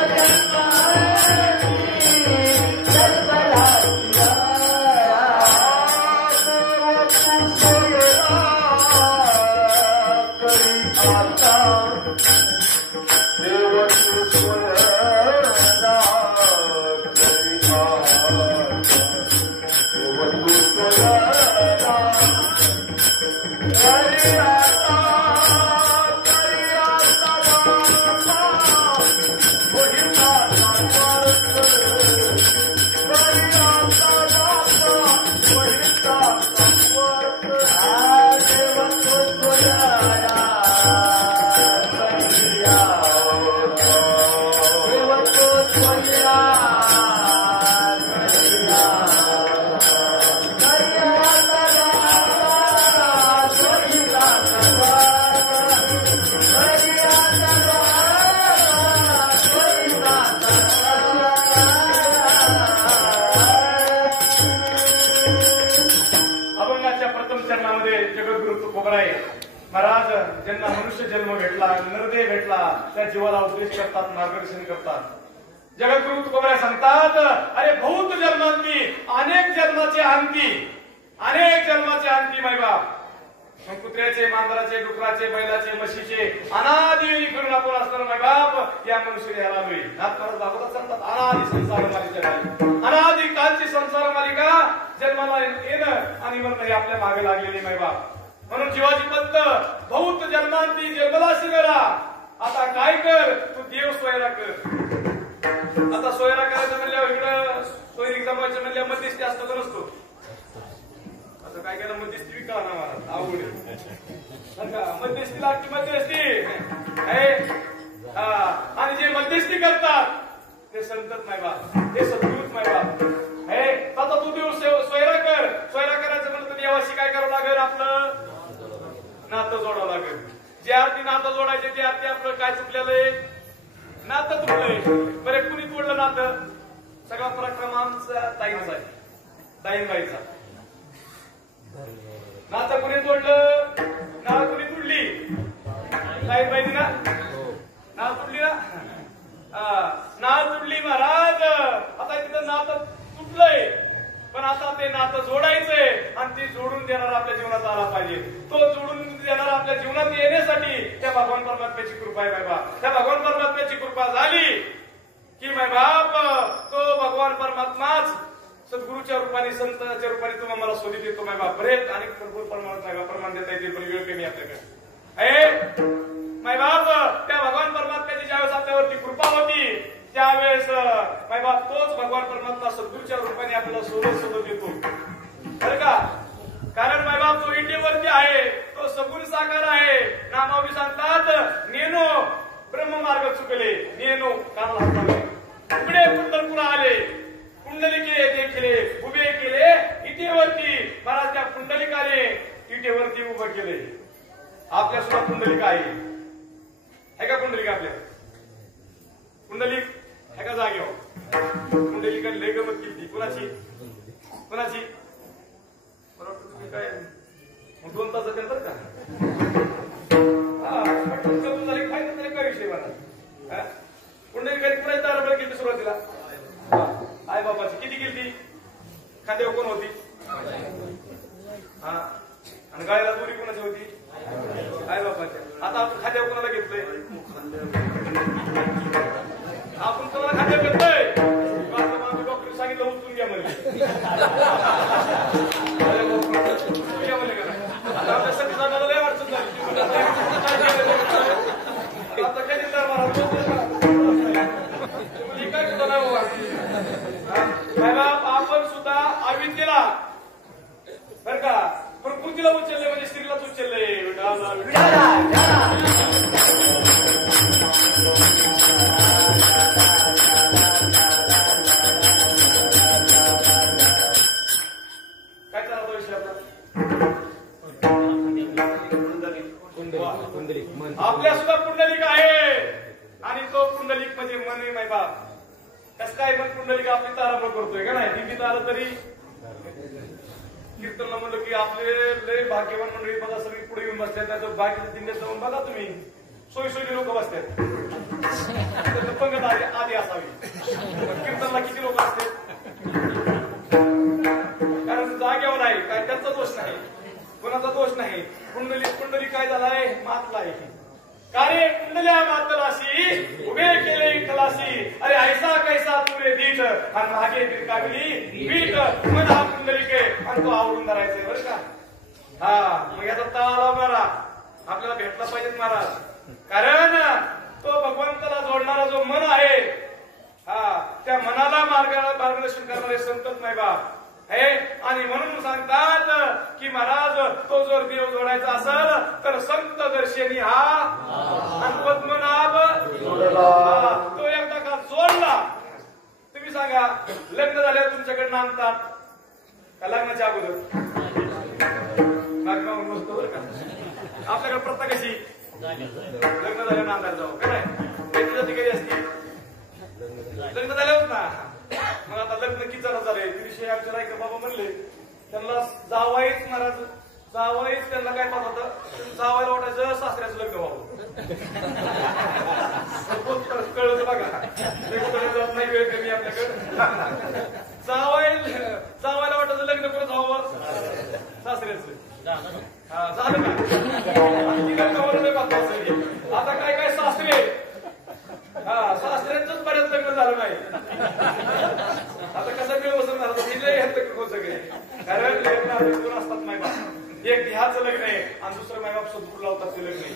महाराज ज्यांना मनुष्य जन्म भेटला नरदेह भेटला त्या जीवाला उपदेश करतात मार्गदर्शन करतात. जगद्गुरु तुकोबराय सांगतात अरे बहुत जन्मांती अनेक जन्माचे अंती अनेक जन्माचे अंती मायबाप. मग कुत्र्याचे मांजराचे डुकराचे बैलाचे म्हशीचे अनादी करून आपण असताना मायबाप या मनुष्य देहाला आलोय. नाथमहाराज भागवतात सांगतात अनादी संसार मालिका अनादी कालची संसार मालिका जन्माला येणं आणि मरण हे आपल्या मागे लागलेले मायबाप. म्हणून जीवाजी पंत बहुत जन्मांती जन्मलाशी करा. आता काय कर तू देव सोयरा कर. आता सोयरा करायचं म्हणल्यावर इकडं सोयरी जमायचं म्हणल्यावर मध्यस्थी असतो का नसतो. आता काय केलं मध्यस्थी विका ना महाराज आवड मध्यस्थी लागते मध्यस्थी आणि जे मध्यस्थी करतात ते संतत नाही बा ते सद्गुरूच नाही बा. आता तू देव सोयरा कर. सोयरा करायचं म्हणलं देवाशी काय करावं लागेल आपलं नातं जोडावं लागेल. जे आरती नातं जोडायचे ते आरती आपलं काय चुकलेलं आहे नातं तुटलंय. बरे कुणी तोडलं नातं सगळा पराक्रम आमचा ताईंचा आहे ताईंबाईचा. नातं कुणी तोडलं नाळ कुणी तुडली ताईंबाईनी ना नाळ तुडली ना नाळ तुडली महाराज. आता तिथं नातं तुटलंय पण आता ते नातं जोडायचंय आणि ते जोडून देणार आपल्या जीवनात आला पाहिजे. तो जोडून देणार आपल्या जीवनात येण्यासाठी त्या भगवान परमात्म्याची कृपा आहे मायबाप. त्या भगवान परमात्म्याची कृपा झाली की मायबाप तो भगवान परमात्माच सद्गुरूच्या रूपाने संतांच्या रूपाने तुम्हाला मला शोधित येतो मायबाप. बरेच आणि भरपूर प्रमाण देता येतील पण वेळ कमी आपल्याकडे मायबाप. त्या भगवान परमात्म्याची ज्यावेळेस आपल्यावरती कृपा होती त्यावेळेस मायबाप तोच भगवान परमात्मा सद्गुरूच्या रूपाने आपल्याला शोधत येतो बरं का. कारण मायबाप तो विटेवरती आहे तो सगुण साकार आहे. नामावी सांगतात नेनो ब्रह्ममार्ग चुकले नेनो कानाला हाताले उघडे पंढरपुरा आले कुंडलिके देखील उभे केले इटेवरती. महाराज त्या कुंडलिकाने इटेवरती उभं केले. आपल्या सुद्धा कुंडलिका आहे का कुंडलिका आपल्या कुंडलिक आहे का जागेवर कुंडलिका लय गमत केली. कुणाची कुणाची तुम्ही काय 2 तास नंतर का झाली काय तर काय विषय मला कुंडलिका कुणाची दाराबर केली सुरुवातीला आई बाबाची किती केली खात्यावर कोण होती आणि गायला दोरी कोणाची होती आई बाबाच्या. आता आपण खात्यावर कोणाला घेतलंय आपण कोणाला खात्यावर घेतलंय डॉक्टर सांगितलं उचलून घ्या म्हणले आता आपल्या सगळी जागाला लय अडचण झाली. आता काय दिलं काय सुद्धा नाही बाबा आपण सुद्धा अविद्येला बर का प्रकृती मूर्तीला उचलले म्हणजे स्त्रीलाच उचलले. विठाला काय चालतो विषय आपला? आपल्या सुद्धा पुंडलिक आहे आणि तो पुंडलिक म्हणजे मन आहे माय बाप. कसं काय पण पुंडलिक आपली तारांबळ करतोय का नाही? दिंडीत आलं तरी कीर्तनला म्हणलं की आपले लय भाग्यवान मंडळी बघा सगळी पुढे येऊन बसतात. नाही तर बाकीच्या दिंड्यात जाऊन बघा तुम्ही सोयी लोक बसतात. पंगत आधी असावी. कीर्तनला किती लोक असतात? कारण जाग्यावर आहे काय त्यांचा दोष नाही, कोणाचा दोष नाही. पुंडलिक काय झालाय? मातला आहे. कारे कुंडल्या मातलाशी उभे केले विठ्ठलाशी. अरे ऐसा कैसा तुरे दीठ आणि मागे बिरकावली पीठ. मग हा पुंडलिक आहे आणि तो आवडून धरायचंय बरं का. हा मग याचा तळाला मारा आपल्याला भेटला पाहिजेत महाराज. कारण तो भगवंताला जोडणारा जो मन आहे त्या मनाला मार्गदर्शन करणारे संतच नाही बाप आहे. आणि म्हणून सांगतात की महाराज तो जर देव जोडायचा असेल तर संत दर्शनी हा आणि पद्मनाभ तो एकदा का जोडला. तुम्ही सांगा लग्न झाल्यावर तुमच्याकडे नांदतात का लग्नाच्या अगोदर? बरं का आपल्याकडे प्रथा कशी लग्न झाल्यावर नांदायला जाऊ काय त्याची जाती कधी असते? लग्न झाल्यावर ना. मग आता लग्न किती जरा झाले दिवशी आमच्या रायकर बाबा म्हणले त्यांना जावाईच महाराज जावाईच त्यांना काय पाहत होतं जावायला वाटायचं सासऱ्याचं लग्न व्हावं. कळलं बघा नाही वेळ कमी आपल्याकडे. जावायला वाटायचं लग्न करून जावं सासऱ्याचं. झालं का आता काय सासरे सासऱ्यांचंच बऱ्याच लग्न झालं नाही. आता कसं व्यवस्थित झालं सगळे कारण लग्न असतात मायबाप. एक ह्याचं लग्न आहे आणि दुसरं मायबाप सदपूर लावतात ते लग्न आहे.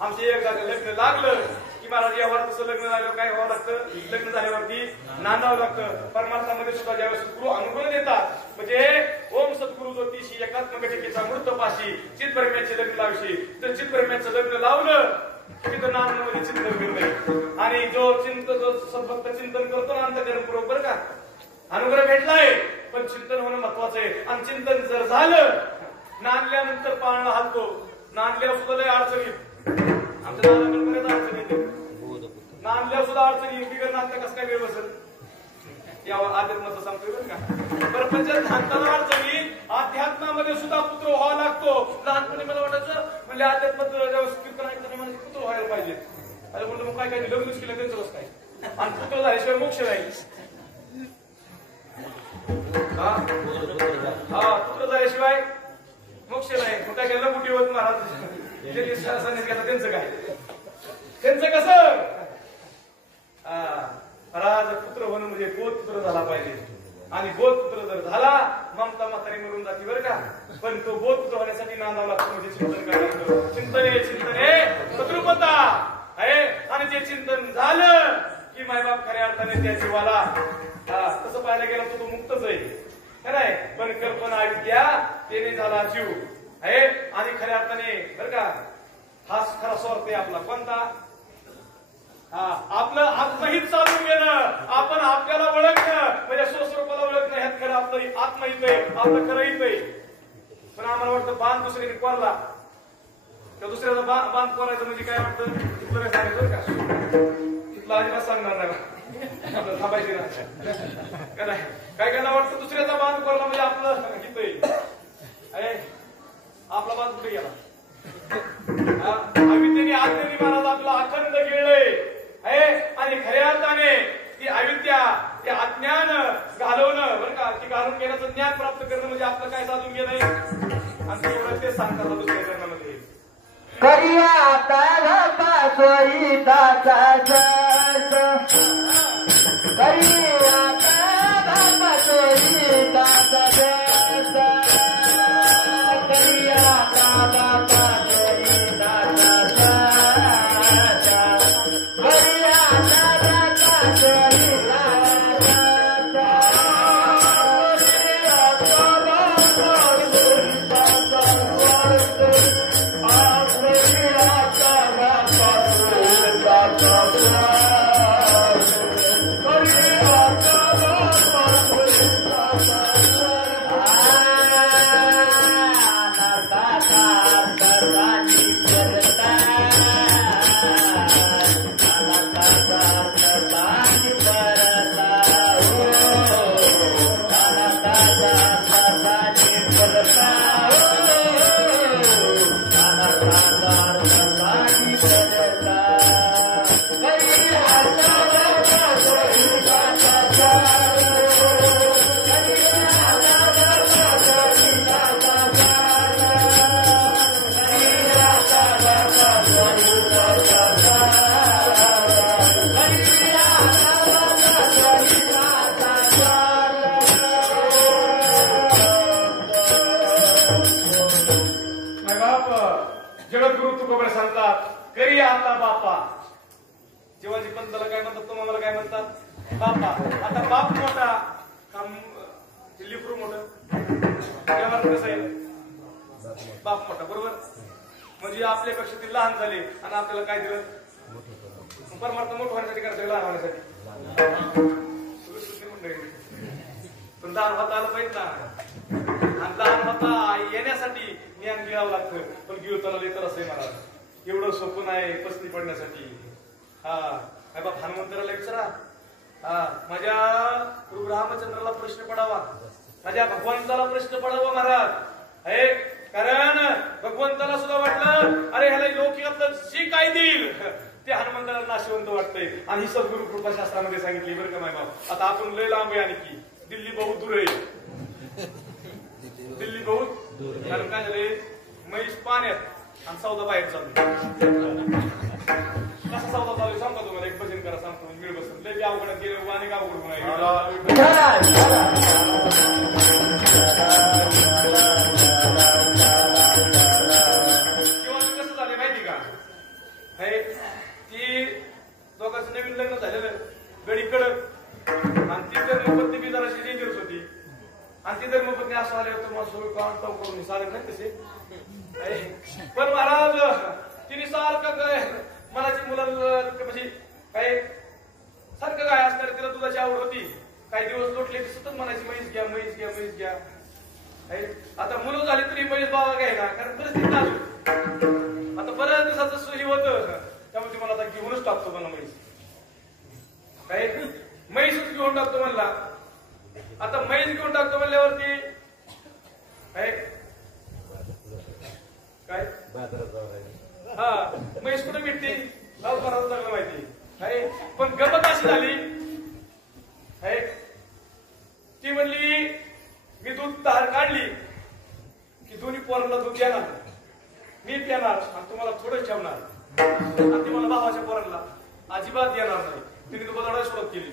आमचे एक जागा लग्न लागलं की महाराज यावर तसं लग्न झाल्यावर काय व्हावं लागतं? लग्न झाल्यावरती नांदावं लागतं. परमार्थामध्ये सुद्धा ज्यावेळेस सद्गुरू अनुग्रह देतात म्हणजे ओम सद्गुरू ज्योतिषी एकात्मक टीकेचा मृतपाशी चितपरम्याचे लग्न लावशी. तर चितपरम्याचं लग्न लावलं तिथं नांदमध्ये चिंतन करतंय आणि जो सद्भक्त चिंतन करतो ना अंतःकरणपूर्वक बरं का अनुग्रह भेटलाय. पण चिंतन होणं महत्वाचं आहे. आणि चिंतन जर झालं नांदल्यानंतर पाळणं हलतो. नांदल्यावर सुद्धा लय अडचणी आमच्या दादाकडे बरेच अडचणी येते. नांदल्यावर सुद्धा अडचणी बिगर नांदता कसं काय वेळ बसेल यावर अध्यात्माचं सांगतोय बरं का. बरं पण जर नांदताना अडचणी अध्यात्मामध्ये सुद्धा पुत्र व्हावा लागतो. लहानपणी मला वाटायचं म्हणजे अध्यात्मात कीर्तन ऐकताना म्हणजे पुत्र व्हायला पाहिजे. अरे म्हणलं मग काय लग्नच केलं त्यांचं कसं काय? आणि पुत्र झाल्याशिवाय मोक्ष नाही. पुत्र झाल्याशिवाय मोक्ष नाही. मग काय केलं मोठी होत महाराज त्यांचं काय त्यांचं कसं महाराज पुत्र होणं म्हणजे बोधपुत्र झाला पाहिजे. आणि बोधपुत्र जर झाला ममता म्हातारी मरून जाते बरं का. पण तो बोधपुत्र होण्यासाठी नांदावं लागतो म्हणजे चिंतन करायला. चिंतने शत्रुपता आहे. आणि जे चिंतन झालं की मायबाप खऱ्या अर्थाने त्या जीवाला तसं पाहायला गेलं तर तो मुक्तच आहे खरंय. पण कल्पना विद्या तेने झाला जीव आहे. आणि खऱ्या अर्थाने बरं का हा खरा स्वार्थ आहे आपला. कोणता? आपलं आत्महित चालून घेणं. आपण आपल्याला ओळखणं म्हणजे स्वस्वरूपाला ओळखणं. ह्यात खरं आपलं आत्महित आहे आपलं खरं हित आहे. पण आम्हाला वाटतं बांध दुसऱ्याने कोरला त्या दुसऱ्याचा बांध कोरायचं म्हणजे काय वाटतं तिथलं काय सांगायचं का तिथलं अजिबात सांगणार नाही आपलं थांबायचे ना काय काय वाटतं दुसऱ्याचा बांध कोरला म्हणजे आपलं हित आहे. आपला बांध कुठे गेला? अविद्येने आज्ञेने महाराज आपला अखंड गिळलंय आहे. आणि खऱ्या अर्थाने ती अविद्या ते अज्ञान घालवणं बरं का की घालून घेण्याचं ज्ञान प्राप्त करणं म्हणजे आपलं काय साधून घेणं. आणि तेवढं ते सांगतात दुसऱ्या चरणामध्ये करिया ताला पासोई दाचा करिया ताला पासोई दाचा करिया ताला पासोई दाचा करिया ताला पासोई दाचा जगद्गुरु तुकोबर सांगतात करी आता बापा. शिवाजी पंताला काय म्हणतात, तुम्हाला काय म्हणतात, बापा. आता बाप मोठा काम लिकरू मोठं, व्यवहार कसं आहे, बाप मोठा बरोबर. म्हणजे आपल्यापेक्षा ते लहान झाले आणि आपल्याला काय दिलं, परमार्थ मोठं होण्यासाठी करायचं, लहान होण्यासाठी. पण लहान होता आलं पाहिजे ना, आणि लहान होता येण्यासाठी ज्ञान गिळावं लागतं. पण गिळताना लय तर असं मला एवढं सोपं नाही पसनी पडण्यासाठी. हा काय बाप हनुमंतराला विचारा, हा माझ्या प्रभू रामचंद्राला प्रश्न पडावा, माझ्या भगवंताला प्रश्न पडावा महाराज. हे कारण भगवंताला सुद्धा वाटलं अरे ह्याला लौकिकातलं जे काय देईल ते हनुमंताला नाशिवंत वाटतंय. आणि ही सद्गुरु कृपाशास्त्रामध्ये सांगितली बरं का माय बाप. आता आपण लय लांब आहे आणखी, दिल्ली बहुत दूर आहे, दिल्ली बहुत दूर. कारण काय झालंय, म्हैस पाण्यात आणि सौदा बाहेर चालू. कसा सौदा चालू आहे सांगतो तुम्हाला, एक भजन करा सांगतो, मिळ बसून लय अवघडात गेले आणि अवघड होणार. कसं झालं माहिती का, ती दोघांचं नवीन लग्न झालेलं, गडी कडक, आणि ती धर्मपत्नी बी जराशी डेंजरस होती. आणि ती धर्मपत्नी असं आले होतं मला सगळं काम करून चालत नाही तसे. पण महाराज तिने सारखं काय मनाची मुलांना म्हणजे काय सारखं काय असणार, तिला दुधाची आवड होती. काही दिवस लोटले की सतत म्हणायची म्हैस घ्या म्हैस घ्या म्हैस घ्या. आता मुलं झाली तरी म्हैस बाबा घ्यायला, कारण परिस्थिती नाजूक. आता बऱ्याच दिवसाचं सोयी होतं, त्यामुळे तुम्हाला आता घेऊनच टाकतो मला म्हैस. काय म्हैसच घेऊन टाकतो म्हणला. आता म्हैस घेऊन टाकतो म्हणल्यावरती काय हा म्हैस कुठे भेटते, चांगलं माहिती. पण गमत अशी झाली, ती म्हणली मी दूध धार काढली की दोन्ही पोरांना दूध देणार, मी पिणार आणि तुम्हाला थोडं ठेवणार. आणि ती मला भावाच्या पोरांना अजिबात देणार नाही. तिने तू बदलायला सुरुवात केली,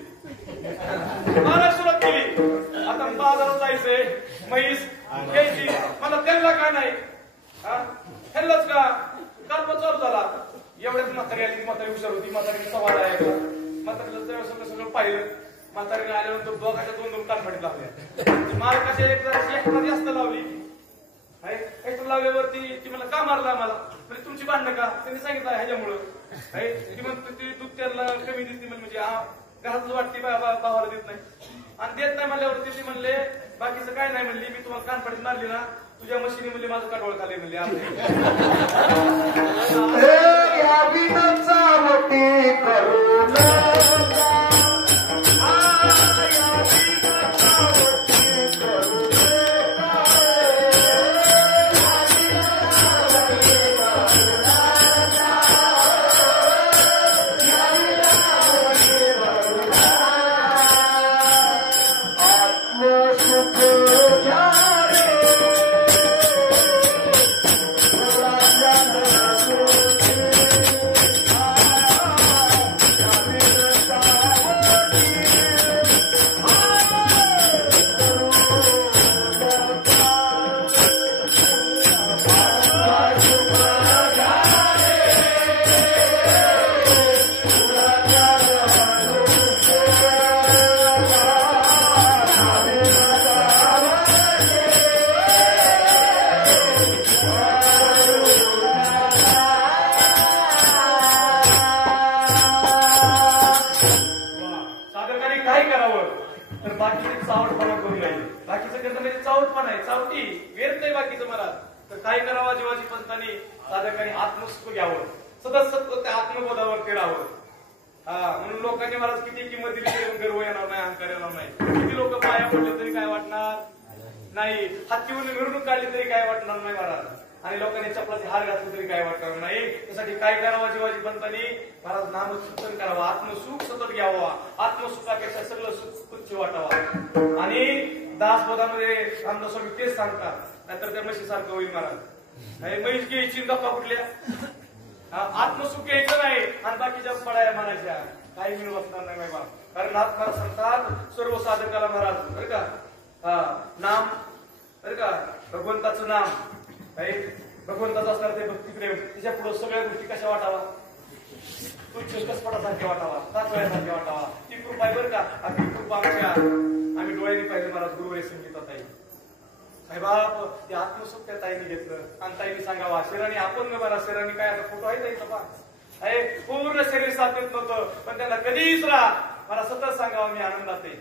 मारायला सुरुवात केली. आता बाजारात जायचंय, म्हैस घ्यायची, मला त्यांना काय नाही, ह्यालाच का काल चालू झाला. एवढ्याच म्हातारी आली, म्हातारी हुशार होती, म्हातारीने सवाल आहे, म्हातारीला सगळं सगळं पाहिलं. म्हातारीने आल्यानंतर दोघाच्या दोन दोन कानफडीत लावल्या, मालकाच्या एक जास्त लावली. एक्स्ट्रा लावल्यावरती ती मला का मारला, मला म्हणजे तुमची भांडणं का, त्यांनी सांगितलं ह्याच्यामुळं. ती म्हणते ती दूध त्याला कमी देते म्हणजे घरातच वाटते, भावाला देत नाही. आणि देत नाही म्हणल्यावरती ती म्हणले बाकीचं काय नाही म्हणली, मी तुम्हाला कानफडीत मारली ना, तुझ्या मशीनी म्हणले माझं काटवळ खाली म्हणले. काय करावं, जीवाची पंतांनी साधकांनी आत्मसुख घ्यावं, सतत सतत त्या आत्मबोधावरती राहावं. म्हणून लोकांनी महाराज किती किंमत दिली तरी गर्व येणार नाही, अहंकार येणार नाही. किती लोक पाया पडले तरी काय वाटणार नाही, हातीवरून मिरवणूक काढली तरी काय वाटणार नाही महाराज, आणि लोकांनी चपलाचे हार घातले तरी काय वाटणार नाही. त्यासाठी काय करावं, जीवाची पंतांनी महाराज नामचिंतन करावं, आत्मसुख सतत घ्यावं, आत्मसुखापेक्षा सगळं सुख तुच्छ वाटावं. आणि दासबोधामध्ये रामदास स्वामी तेच सांगतात, नाहीतर त्या म्हशीसारखं होईल महाराज. म्हैस घ्यायची गप्पा कुठल्या, आत्मसुख घ्यायचं नाही आणि बाकीच्या पडाया म्हणायच्या, काही मिळू असणार नाही बाबा. कारण आत्मा सांगतात सर्व साधकाला महाराज बरं का नाम, बरं का भगवंताचं नाम भगवंताचा असणार ते भक्तिप्रेम, त्याच्या पुढे सगळ्या गोष्टी कशा वाटावा, तुझ्या कसपटासारख्या वाटावा, तात्वयासारख्या वाटावा. ती कृपा आहे बरं का. अगदी कृपा आम्ही डोळ्यांनी पाहिजे महाराज गुरुवारी संगीतात आहे. साहेबाप ते आत्मसुख त्या ताईने घेतलं आणि ताईने सांगावा शरीराने आपण बरा शरीराने काय आता फोटो आहे ताईचा पा आहे पूर्ण शरीर साथ देत नव्हतं, पण त्यांना कधीच मला सतत सांगावं मी आनंदात आहे,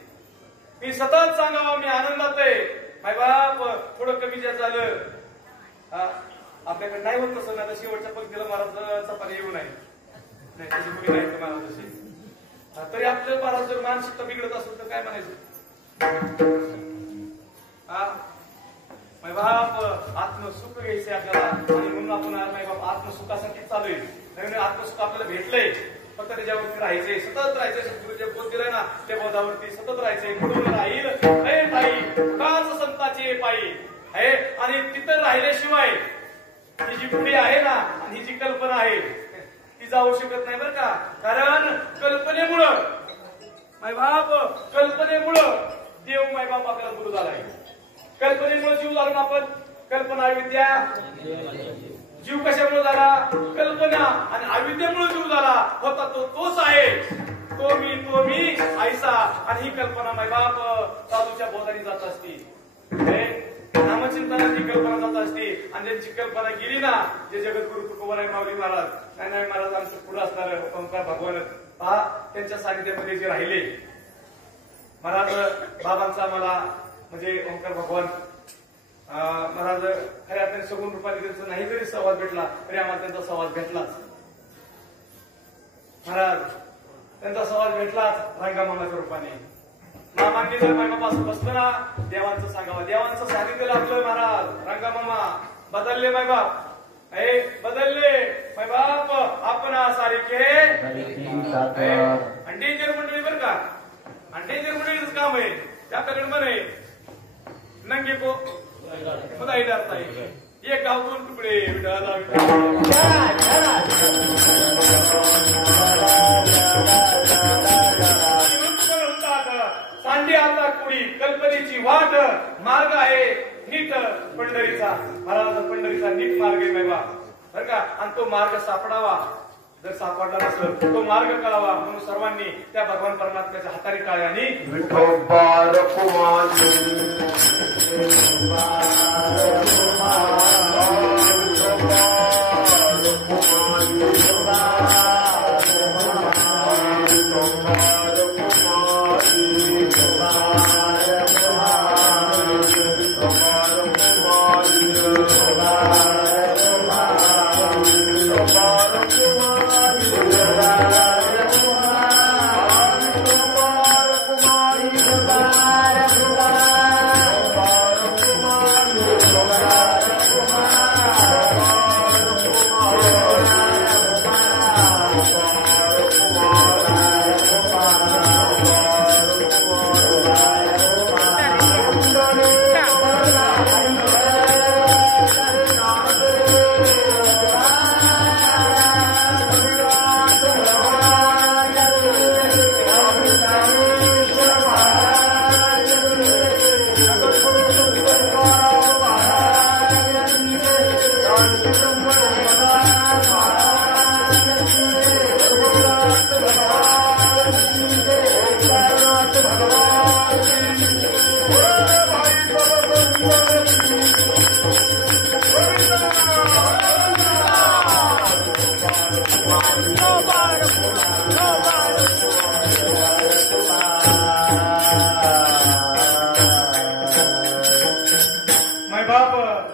मी सतत सांगावं मी आनंदात आहे. साहेबाप थोडं कमी जे झालं आपल्याकडे नाही होत तसं ना, शेवटच्या पंक्तीला महाराज चपाती येऊ नये नाही त्याची मुली नाही महाराज तशी, तरी आपलं महाराज जर मानसिकता बिघडत असेल तर काय म्हणायचं. मायबाप आत्मसुख घ्यायचंय आपल्याला आणि म्हणून आपण मायबाप आत्मसुखासाठी चालू आहे. नवीन आत्मसुख आपल्याला भेटलंय, फक्त त्याच्यावरती राहायचंय, सतत राहायचंय. सद्गुरू जे बोध दिलंय ना त्या बोधावरती सतत राहायचंय. कुठून राहील हे ताई काच संताचे पायी आहे. आणि तिथं राहिल्याशिवाय ही जी पुढे आहे ना आणि ही जी कल्पना आहे ती जाऊ शकत नाही बरं का. कारण कल्पनेमुळं मायबाप कल्पनेमुळं देव मायबाप आपल्याला गुरु झालाय. कल्पनेमुळे जीव झालो आपण, कल्पना अविद्या, जीव कशामुळे झाला कल्पना, आणि अविद्येमुळे जीव झाला होता तोच आहे, तो मी आयसा. आणि ही कल्पना मायबाप साधूच्या बोधाने जात असती, नामचिंतनाची कल्पना जात असते. आणि ज्यांची कल्पना गेली ना, जे जगद्गुरु तुकोबाराय माऊली महाराज नाही महाराज आमचं पुढे असणार ओंकार भगवान पहा त्यांच्या सानिध्यामध्ये जे राहिले महाराज बाबांचा मला म्हणजे ओंकार भगवान महाराज खऱ्या अर्थाने सगुण रूपाने त्यांचा नाही जरी सहवास भेटला तरी आम्हाला त्यांचा सहवास भेटलाच. महाराज त्यांचा सहवास भेटलाच रंगामामाच्या रूपाने. मामांनी जर मायबापासून बसलं ना देवांचं सांगावं, देवांचं सानिध्य लागलं महाराज. रंगामामा बदलले मायबाप, हे बदलले मायबाप आपण सारखे अंडेंजर मंडळी बरं का. अंडेंजर मंडळीच काम आहे त्याकडे पण आहे. नंगे को बधाई डालता है एक गाव दोन तुकडे विठाला सांडे आता कुडी कल्पनेची वाट मार्ग आहे नीट पंढरीचा. महाराज पंढरीचा नीट मार्ग आहे बाबा बरं का. आणि तो मार्ग सापडावा, जर सापडला नसेल तो मार्ग कळावा. म्हणून सर्वांनी त्या भगवान परमात्म्याच्या हाताने टाळे आणि विठोबार कुमार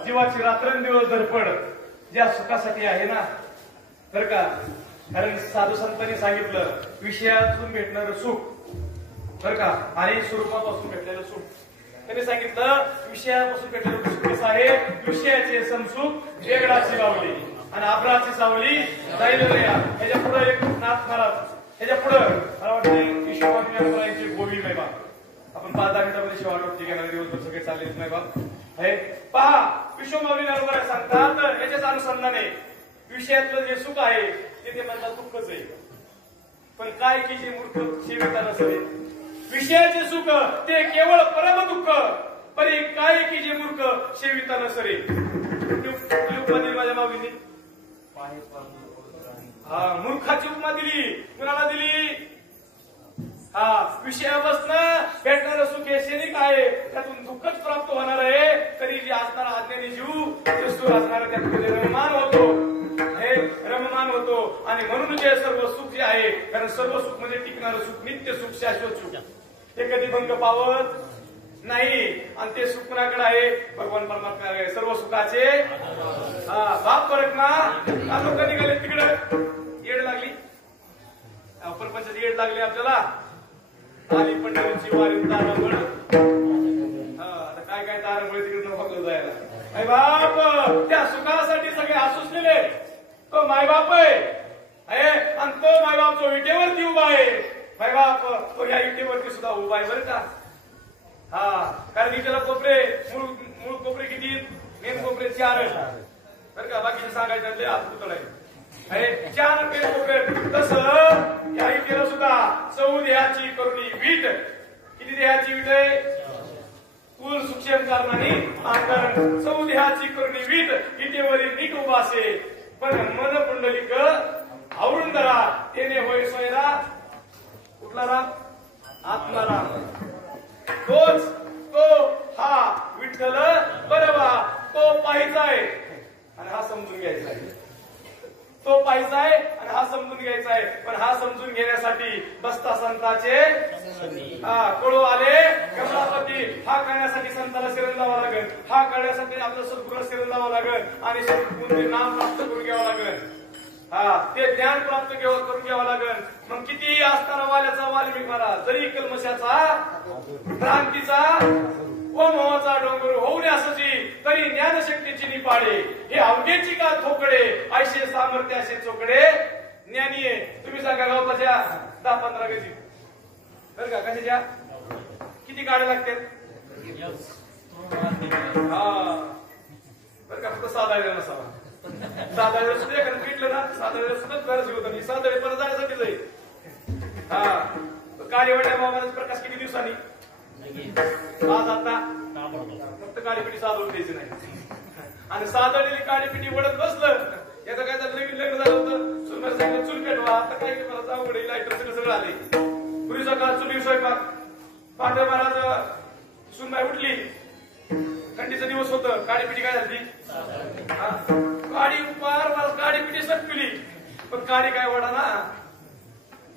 जीवाची रात्रंदिवस धडपड ज्या सुखासाठी आहे ना बरं का. कारण साधू संतांनी सांगितलं विषयातून भेटणारं सुख बरं का आणि स्वरूपापासून भेटलेलं सुख. त्यांनी सांगितलं विषयापासून भेटलेलं सुख कसं आहे, विषयाचे समसुख वेगळाची बावली आणि आभराची सावली जाईल ह्याच्या पुढे एक नाथ महाराज ह्याच्या पुढं मला वाटते विश्वनाथांची गोवी नाही बा. आपण 5-10 मिनिटांमध्ये शिवा वाटप ठिकाणी दिवसभर सगळे चाललेच नाही बा. हे पहा विश्वमाऊली बरोबर सांगतात याच्याच अनुसंधाने विषयातलं जे सुख आहे ते म्हणतात दुःखच आहे. पण काय की जे मूर्ख सेविका नसते विषयाचे सुख ते केवळ परम दुःख, परी काय की जे मूर्ख सेविता नसरे. माझ्या बाबींनी? हा, मूर्खाची उपमा दिली. कुणाला दिली? हा, विषयापासून भेटणारं सुख हे क्षणिक आहे, त्यातून दुःखच प्राप्त होणार आहे. तरी जे असणारा अज्ञानी जीव ते सुख असणारा त्यामध्ये रममान होतो, हे रममान होतो. आणि म्हणून जे सर्व सुख जे आहे, कारण सर्व सुख म्हणजे टिकणारं सुख, नित्य सुख, शाश्वत सुख, ते कधी भंग पावत नाही. आणि ते सुख कुणाकडे आहे? भगवान परमात्मा आहे सर्व सुखाचे. हा, बाप फरक ना लोक निघाले तिकडं. येड लागली, प्रपंचाची येड लागली आपल्याला. आली पंढरीची वारी तारांबळ. आता काय काय तारांबळ तिकडनं बघलं जायला. आई बाप त्या सुखासाठी सगळे आसुसलेले. तो मायबाप आहे, आणि तो मायबाप जो विटेवरती उभा आहे. मायबाप तो या विटेवरती सुद्धा उभा आहे बरं का. हा, कारण विटेला कोपरे, मूळ कोपरे किती? मेन कोपरे 4 बरं का. बाकीचे सांगायचं आतपुतळ आहे. 4 मेन कोपरे. तसं या विटेला सुद्धा 14 देहाची करुणी वीट. किती देहाची वीट आहे? कुल सूक्ष्म कारणाने अंतरण 14 देहाची करुणी वीट विटेवरील नीट उभा असे. पण मन पुंडलिक आवरून धरा, तेने होय सोयरा. कुठला राग? आत्माराम. तोच तो हा विठ्ठल बरोबा. तो पाहायचा आहे आणि हा समजून घ्यायचा आहे. तो पाहायचा आहे आणि हा समजून घ्यायचा आहे. पण हा समजून घेण्यासाठी बसता संताचे कळू आले कमलापती. हा करण्यासाठी संताला शरण जावं लागेल. हा करण्यासाठी आपलं सद्गुरू शरण जावं लागेल. आणि सद्गुरूचे नाम प्राप्त करून घ्यावं लागेल. हा, ते ज्ञान प्राप्त करून घ्यावं लागेल. मग किती असताना वाल्याचा वाल्मिक महाराज जरी कल्मशाचा, भ्रांतीचा व मोहाचा डोंगर होऊ असची, तरी ज्ञानशक्तीची निपाडे. हे अवघेची का थोकडे, ऐशे सामर्थ्य असे चोकडे. ज्ञानी आहे. तुम्ही सांगा गावताच्या 10-15 गजी बरं का. कशाच्या किती गाड्या लागतात? हा, बरं का. फक्त साधारण नसावा. साधारण सुद्धा एखादं पिटलं ना, साधारण सुद्धा गरज होतं. मी साधारण परत जाण्यासाठी जाईल. हा, काळीवाड्या बाबाचा प्रकाश किती दिवसांनी? आज आता फक्त काळीपिटी साधवून द्यायची नाही. आणि साधवलेली काळीपिटी वडत बसलं. याचं काय झालं? नवीन लग्न झालं होतं. सुनबाई सांगितलं चूल पेटवा. आता काय मला अवघड आहे. लाईटर सगळं आले. पूर्वीचा काळ चुली स्वयंपाक. पांढर महाराज सुनबाई उठली. थंडीचा दिवस होतं. काळीपिटी काय झाली? काळी पार काळीपिटी सटपिली. पण काळी काय वडा ना.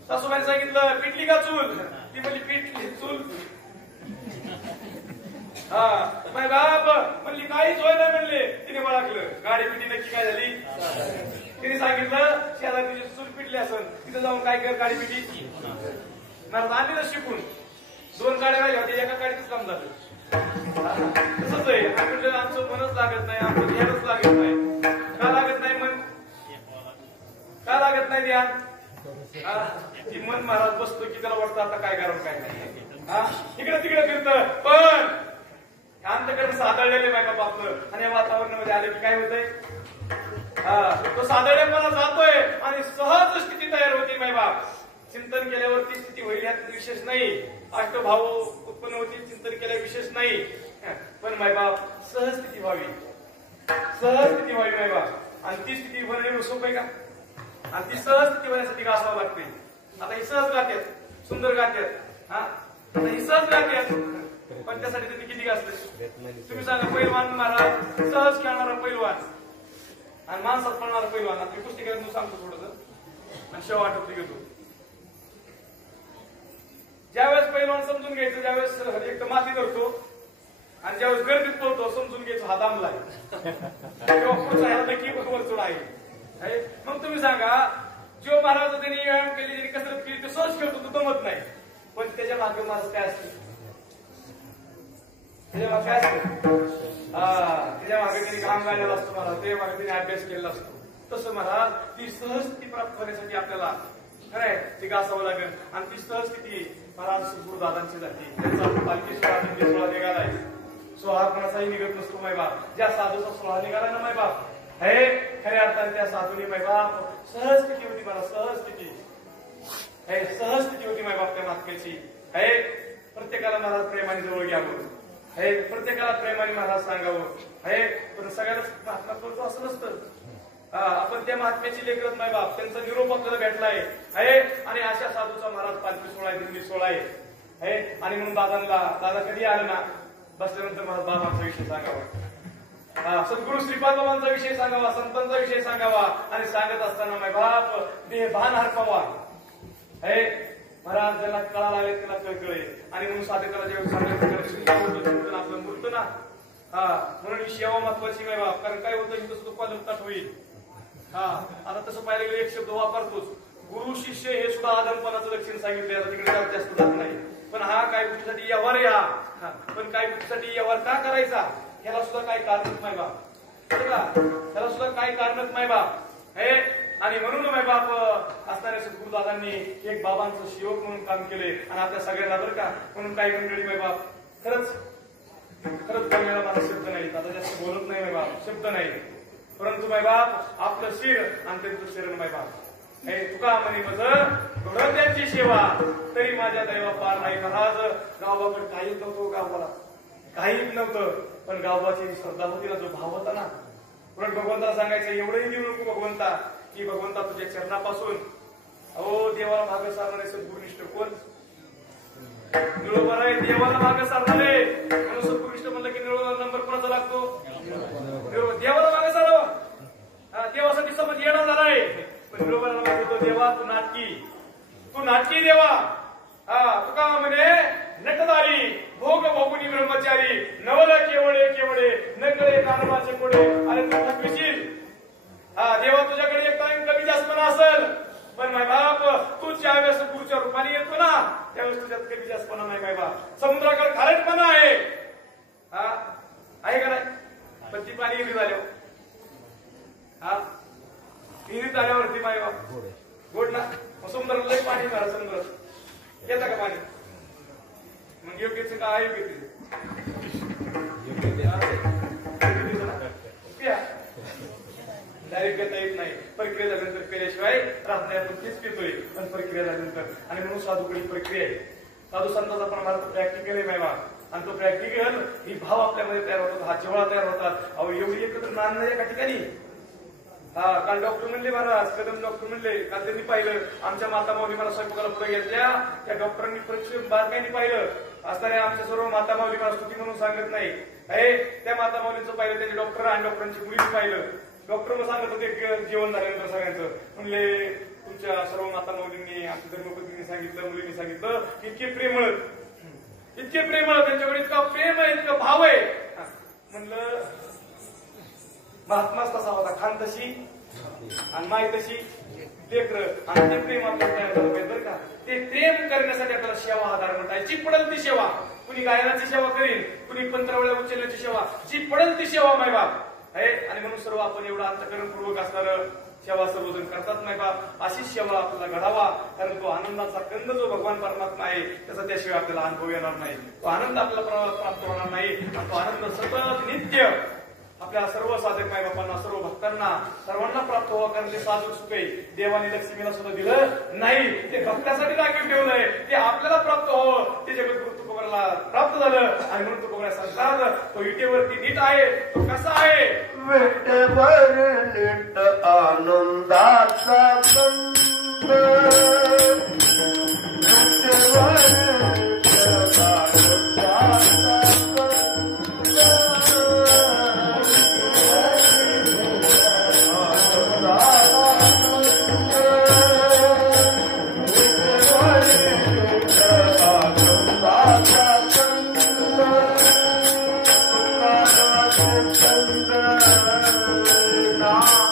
सासूबाईने सांगितलं पिटली का चूल? ती म्हणली पिटली चूल. हा, माय बाप म्हणली काहीच होय ना म्हणले. तिने ओळखलं गाडी पिटी नक्की काय झाली. तिने सांगितलं शेजारी तिची चूल पिटली असन, तिथे जाऊन काय कर गाडी पिटी. मला आणली ना शिकून. 2 गाड्या राहिल्या होत्या, एका गाडीतच काम झालं. तसंच आहे. आपल्याला आमचं मनच लागत नाही, आमचं ध्यानच लागत नाही. का लागत नाही मन? का लागत नाही ध्यान? ती मन महाराज बसतो की त्याला वाटतं आता काय करावं काय नाही. इकडे तिकडे फिरतं. पण अंतकरण साधळलेले मायबाप आपलं. आणि या वातावरणामध्ये आले की काय होतंय? तो साधळेपणा जातोय आणि सहज स्थिती तयार होती मायबाप. चिंतन केल्यावर ती स्थिती होईल यात विशेष नाही. अष्टभाव उत्पन्न होतील चिंतन केल्यावर विशेष नाही. पण मायबाप सहज स्थिती व्हावी, सहज स्थिती व्हावी मायबाप. आणि ती स्थिती होणे सोपं आहे का? आणि ती सहज स्थिती होण्यासाठी घासावं लागते. आता ही सहज गात्यात, सुंदर गात्यात. आता ही सहज गात्यात, पण त्यासाठी त्यांनी किती घासले? तुम्ही सांगा. पैलवान महाराज सहज खेळणारा पैलवान आणि माणसात पडणारा पैलवान. आता मी कुस्ती करायला सांगतो थोडस आणि शेव आठवते घेतो. ज्यावेळेस पैलवान समजून घ्यायचं, ज्यावेळेस एक तर माती धरतो आणि ज्यावेळेस गर्दीत पळतो समजून घ्यायचो हा दामलाय किंवा पुढचा ह्याला नक्की वरचढ आहे. मग तुम्ही सांगा जो महाराज त्यांनी व्यायाम केली, त्यांनी कसरत केली, तो सहज खेळतो, तो दमत नाही. पण त्याच्या मागे माझं काय असतं? त्याच्या मागे काय असतं? त्याच्या मागे त्यांनी काम गायलेला असतो महाराज, त्याच्या मागे त्यांनी अभ्यास केलेला असतो. तसं महाराज ती सहजस्थिती प्राप्त होण्यासाठी आपल्याला खरंय ते घासावं लागेल. आणि ती सहजस्थिती महाराज गुरुदादांची जाते. त्यांचा पालखी सोहळा निघालाय. सोहळा कोणाचाही निघत नसतो मायबाप. ज्या साधूचा सोहळा निघाला ना मायबाप, हे खऱ्या अर्थाने त्या साधूने मायबाप सहज स्थिती होती. मला सहज स्थिती, हे सहज स्थिती होती मायबाप त्या महात्म्याची. हे प्रत्येकाला महाराज प्रेमाने जवळ घ्यावं, हे प्रत्येकाला प्रेमाने महाराज सांगावं. हे पण सगळ्याला महात्मा करतो असं नसतं. आपण त्या महात्म्याची लेकरत नाही बाप, त्यांचा निरोप आपल्याला भेटलाय आहे. आणि अशा साधूचा महाराज पालखी सोहळा आहे, दिंडी सोहळा आहे. आणि म्हणून दादा कधी आलं ना बसल्यानंतर मला बाबांचा विषय सांगावा, सद्गुरु श्रीपाद बाबांचा विषय सांगावा, संतांचा विषय सांगावा. आणि सांगत असताना माझा बाप देह भान हरपावा आहे. महाराज ज्याला कळा लागले त्याला कळकळे. आणि म्हणून साधकाला जेव्हा सांगायचं आपलं मूर्त ना, म्हणून ही सेवा महत्वाची नाही बाप. कारण काय होतं इथं सुद्धा लुप्तात होईल. आता तसं पाहिलं गेलं एक शब्द वापरतोच, गुरु शिष्य हे सुद्धा आदमपणाचं लक्षण सांगितलं. आता तिकडे जास्त जात नाही. पण हा काय गोष्टीसाठी व्यवहार आहे हा. पण काय गोष्टीसाठी व्यवहार का करायचा ह्याला सुद्धा काही कारणच नाही बाप. त्याला सुद्धा काही कारणच नाही बाप. आणि म्हणून माय बाप असणाऱ्या सद्गुरुदादांनी एक बाबांचं सेवक म्हणून काम केले. आणि आपल्या सगळ्यांना बरं का म्हणून काही मंडळी माय बाप खरंच बोलायला मला शब्द नाही, आता जास्त बोलत नाही माय बाप, शब्द नाही. परंतु माय बाप आपलं शिर आणि त्यांचं शरण माय बाप. तुका म्हणे माझं त्यांची सेवा तरी माझ्या दैवा पार नाही. महाराज गावाकडे काहीच नव्हतं, गावाला काहीच नव्हतं. पण गावाची श्रद्धा होती ना, जो भाव होता ना. पण भगवंताला सांगायचं एवढंही देऊ नको भगवंता, की भगवंता तुझ्या चरणापासून देवाला मागं सारणारे सद्गुरुनिष्ठ कोण निळोबर आहे. देवाला मागं सारणारे म्हणून सद्गुरुनिष्ठ म्हणलं की निळोबर नंबर कोणाचा लागतो, देवाला मागं सारावं. देवासाठी समज येणं झालाय. पण निळोबराला म्हणतो देवा तू नाटकी देवा. तुका म्हणे नटदारी भोग भोगुनी ब्रह्मचारी नवल केवळे नकळे कानवाचे कोडे. अरे तू थकविशील देवा, तुझ्याकडे एक टाइम कमी जास्तपणा असेल. पण माय बाप तू ज्यावेळेस गुरुच्या रूपाने येतो ना त्यावेळेस तुझ्यात कमी जास्तपणा नाही माय बाप. समुद्राकडे खारटपणा आहे का नाही. पण ती पाणी विहिरीत आल्यावर विहिरीत आल्यावरती माय बाप गोड ना. समुद्रात लई पाणी झालं, समुद्रात येतं का पाणी. मग योग्यच का अयोग्यच डायरेक्ट घेता येत नाही. प्रक्रिया झाल्यानंतर पेल्याशिवाय राहत नाही. आपण तेच पितोय पण प्रक्रिया झाल्यानंतर. आणि म्हणून साधूकडे प्रक्रिया आहे. साधू संतांचा प्रमाण प्रॅक्टिकल आहे मायबा. आणि तो प्रॅक्टिकल ही भाव आपल्यामध्ये तयार होतात, हा जेवढा तयार होतात. अहो एवढी एकत्र नांद एका ठिकाणी. काल डॉक्टर म्हणले महाराज, कदम डॉक्टर म्हणले, काल त्यांनी पाहिलं आमच्या माता माऊली मला स्वयंपाकाला पुढे घेतल्या. त्या डॉक्टरांनी परीक्षेत बारकाईने पाहिलं असणाऱ्या आमच्या सर्व माता माऊली मला स्तुती म्हणून सांगत नाही. त्या माता माऊलींचं पाहिलं, त्यांचे डॉक्टर आणि डॉक्टरांची मुलीचं पाहिलं. डॉक्टर मग सांगत होते जेवण झाल्यानंतर सगळ्यांचं म्हणले तुमच्या सर्व माता माऊलींनी आमच्या धर्मपत्नींनी सांगितलं, मुलींनी सांगितलं इतके प्रेमळ त्यांच्याकडे इतका प्रेम आहे, इतका भाव आहे. म्हणलं महात्माच तसा होता, खान तशी आणि माय तशी लेकर. आणि ते प्रेम आपल्याला तयार झालं पाहिजे बरं का. ते प्रेम करण्यासाठी आपल्याला सेवा हा धर्म आहे. जी पडेल ती सेवा, कुणी गायनाची सेवा करीन, कुणी पंधरावेळा उचलण्याची सेवा, जी पडेल ती सेवा माय बाप आहे. आणि म्हणून सर्व आपण एवढं अंतःकरणपूर्वक असणारं सेवा सर्वजण करतात नाही बाप. अशीच सेवा आपल्याला घडावा. कारण तो आनंदाचा कंद जो भगवान परमात्मा आहे त्याचा त्याशिवाय आपल्याला अनुभव येणार नाही. तो आनंद आपल्याला प्राप्त होणार नाही. आणि तो आनंद सतत नित्य आपल्या सर्व साधक माय बापांना, सर्व भक्तांना, सर्वांना प्राप्त व्हावं. कारण ते साधक सुख आहे. देवाने लक्ष्मीला सुद्धा दिलं नाही, ते भक्तासाठी राखीव ठेवलंय. ते आपल्याला प्राप्त व्हावं. ते जगद्गुरु तुकोबाराला प्राप्त झालं. आणि म्हणून तुकोबारा सांगतात तो विटेवरती नीट आहे. तो कसा आहे, विटेवर नीट आनंदाचा कंद, विटेवर नीट आनंदाचा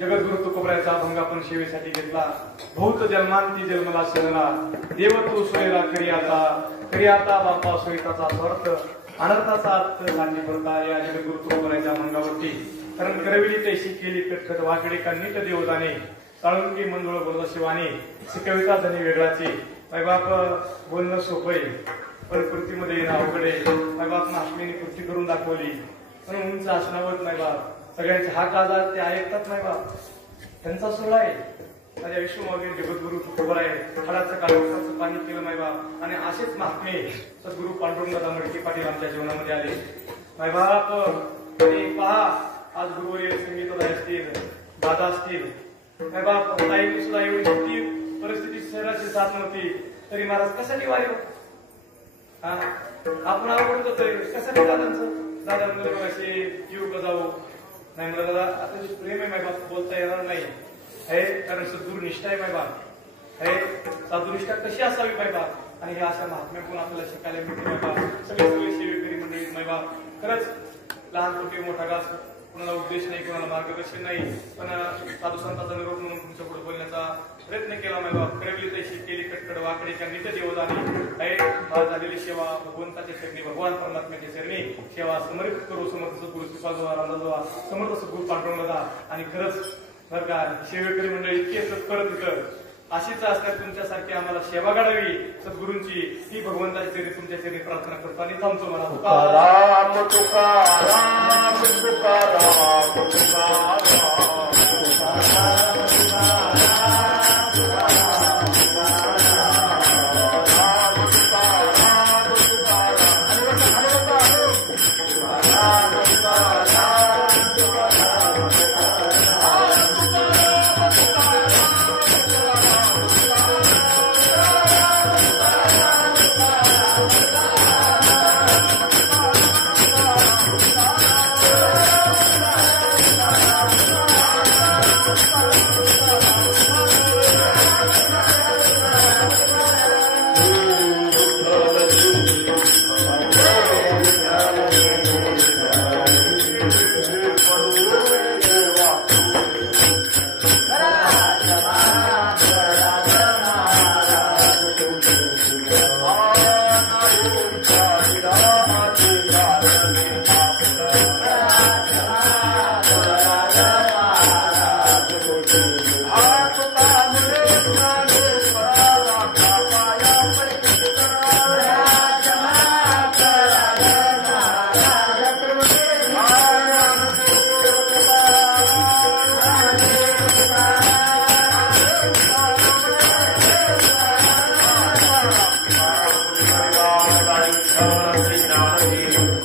जगद्गुरु तुकोबरायचा अभंग आपण सेवेसाठी घेतला. बहुत जन्मांती जन्मला शरणा देव तू सोयरा करी आता बापा सोयीताचा स्वार्थ अनर्थाचा अर्थ सांगी पडता या जगद्गुरु तुकोबरायच्या अभंगावरती. कारण करविली तैशी केली कटकट वाकडे का नीट देवताने साळुंकी मंजुळ बोलला शिवाने कविता धनी वेगळाची. मायबाप बोलणं सोपं आहे पण कृतीमध्ये येणं अवघड आहे. मायबाप महात्मेने कृती करून दाखवली म्हणून उंच असणावत मायबाप सगळ्यांचे हाक आजार ते ऐकतात नाही बा. त्यांचा सोहळा आहे. माझ्या विश्वमागे जगद्गुरु तुकोबराय हाडाचं काळोखाचं पाणी केलं नाही बा. आणि असेच महात्मे सद्गुरु पांडुरंगदादा मडके पाटील आमच्या जीवनामध्ये आले. मायबाप पहा आज गुरुवर्य संगीतदाय असतील दादा असतील. मायबाप ताईची सुद्धा एवढी मोठी परिस्थिती शहराची साथ नव्हती तरी महाराज कशासाठी वारी आपण आवडत होतोय कशासाठी दादा म्हणलं असे जीव गजावू नाही मला दादा आता प्रेम आहे मायबाप बोलता येणार नाही हे कारण सद्गुरु निष्ठा आहे मायबाप हे साधुनिष्ठा कशी असावी मायबाप आणि हे अशा महात्म्यातून आपल्याला शिकायला मिळते मायबाप. सगळे सेवेकरी मंडळी मायबाप खरंच लहान मोठे मोठा घास कोणाला उद्देश नाही कोणाला मार्गदर्शन नाही पण साधू संतांचा निरोप म्हणून तुमच्या पुढे बोलण्याचा प्रयत्न केला मायबाप. करविली तैशी केली कटकड वाकडे त्या नीट देवदानी झालेली सेवा भगवंताच्या चरणी भगवान परमात्म्याच्या चरणी सेवा समर्पित करू. समर्थ सद्गुरु श्रीपाद रामदास समर्थ सद्गुरु पांडुरंगदा. आणि खरंच बरं का सेवेकरी मंडळी इतके सत्पर तिथं अशीच असतात तुमच्यासारखी आम्हाला सेवा घडावी सद्गुरूंची ही भगवंताच्या चरणी तुमच्या चरणी प्रार्थना करतो आणि थांबतो मला. तुकाराम तुकाराम तुकाराम ज्ञान दे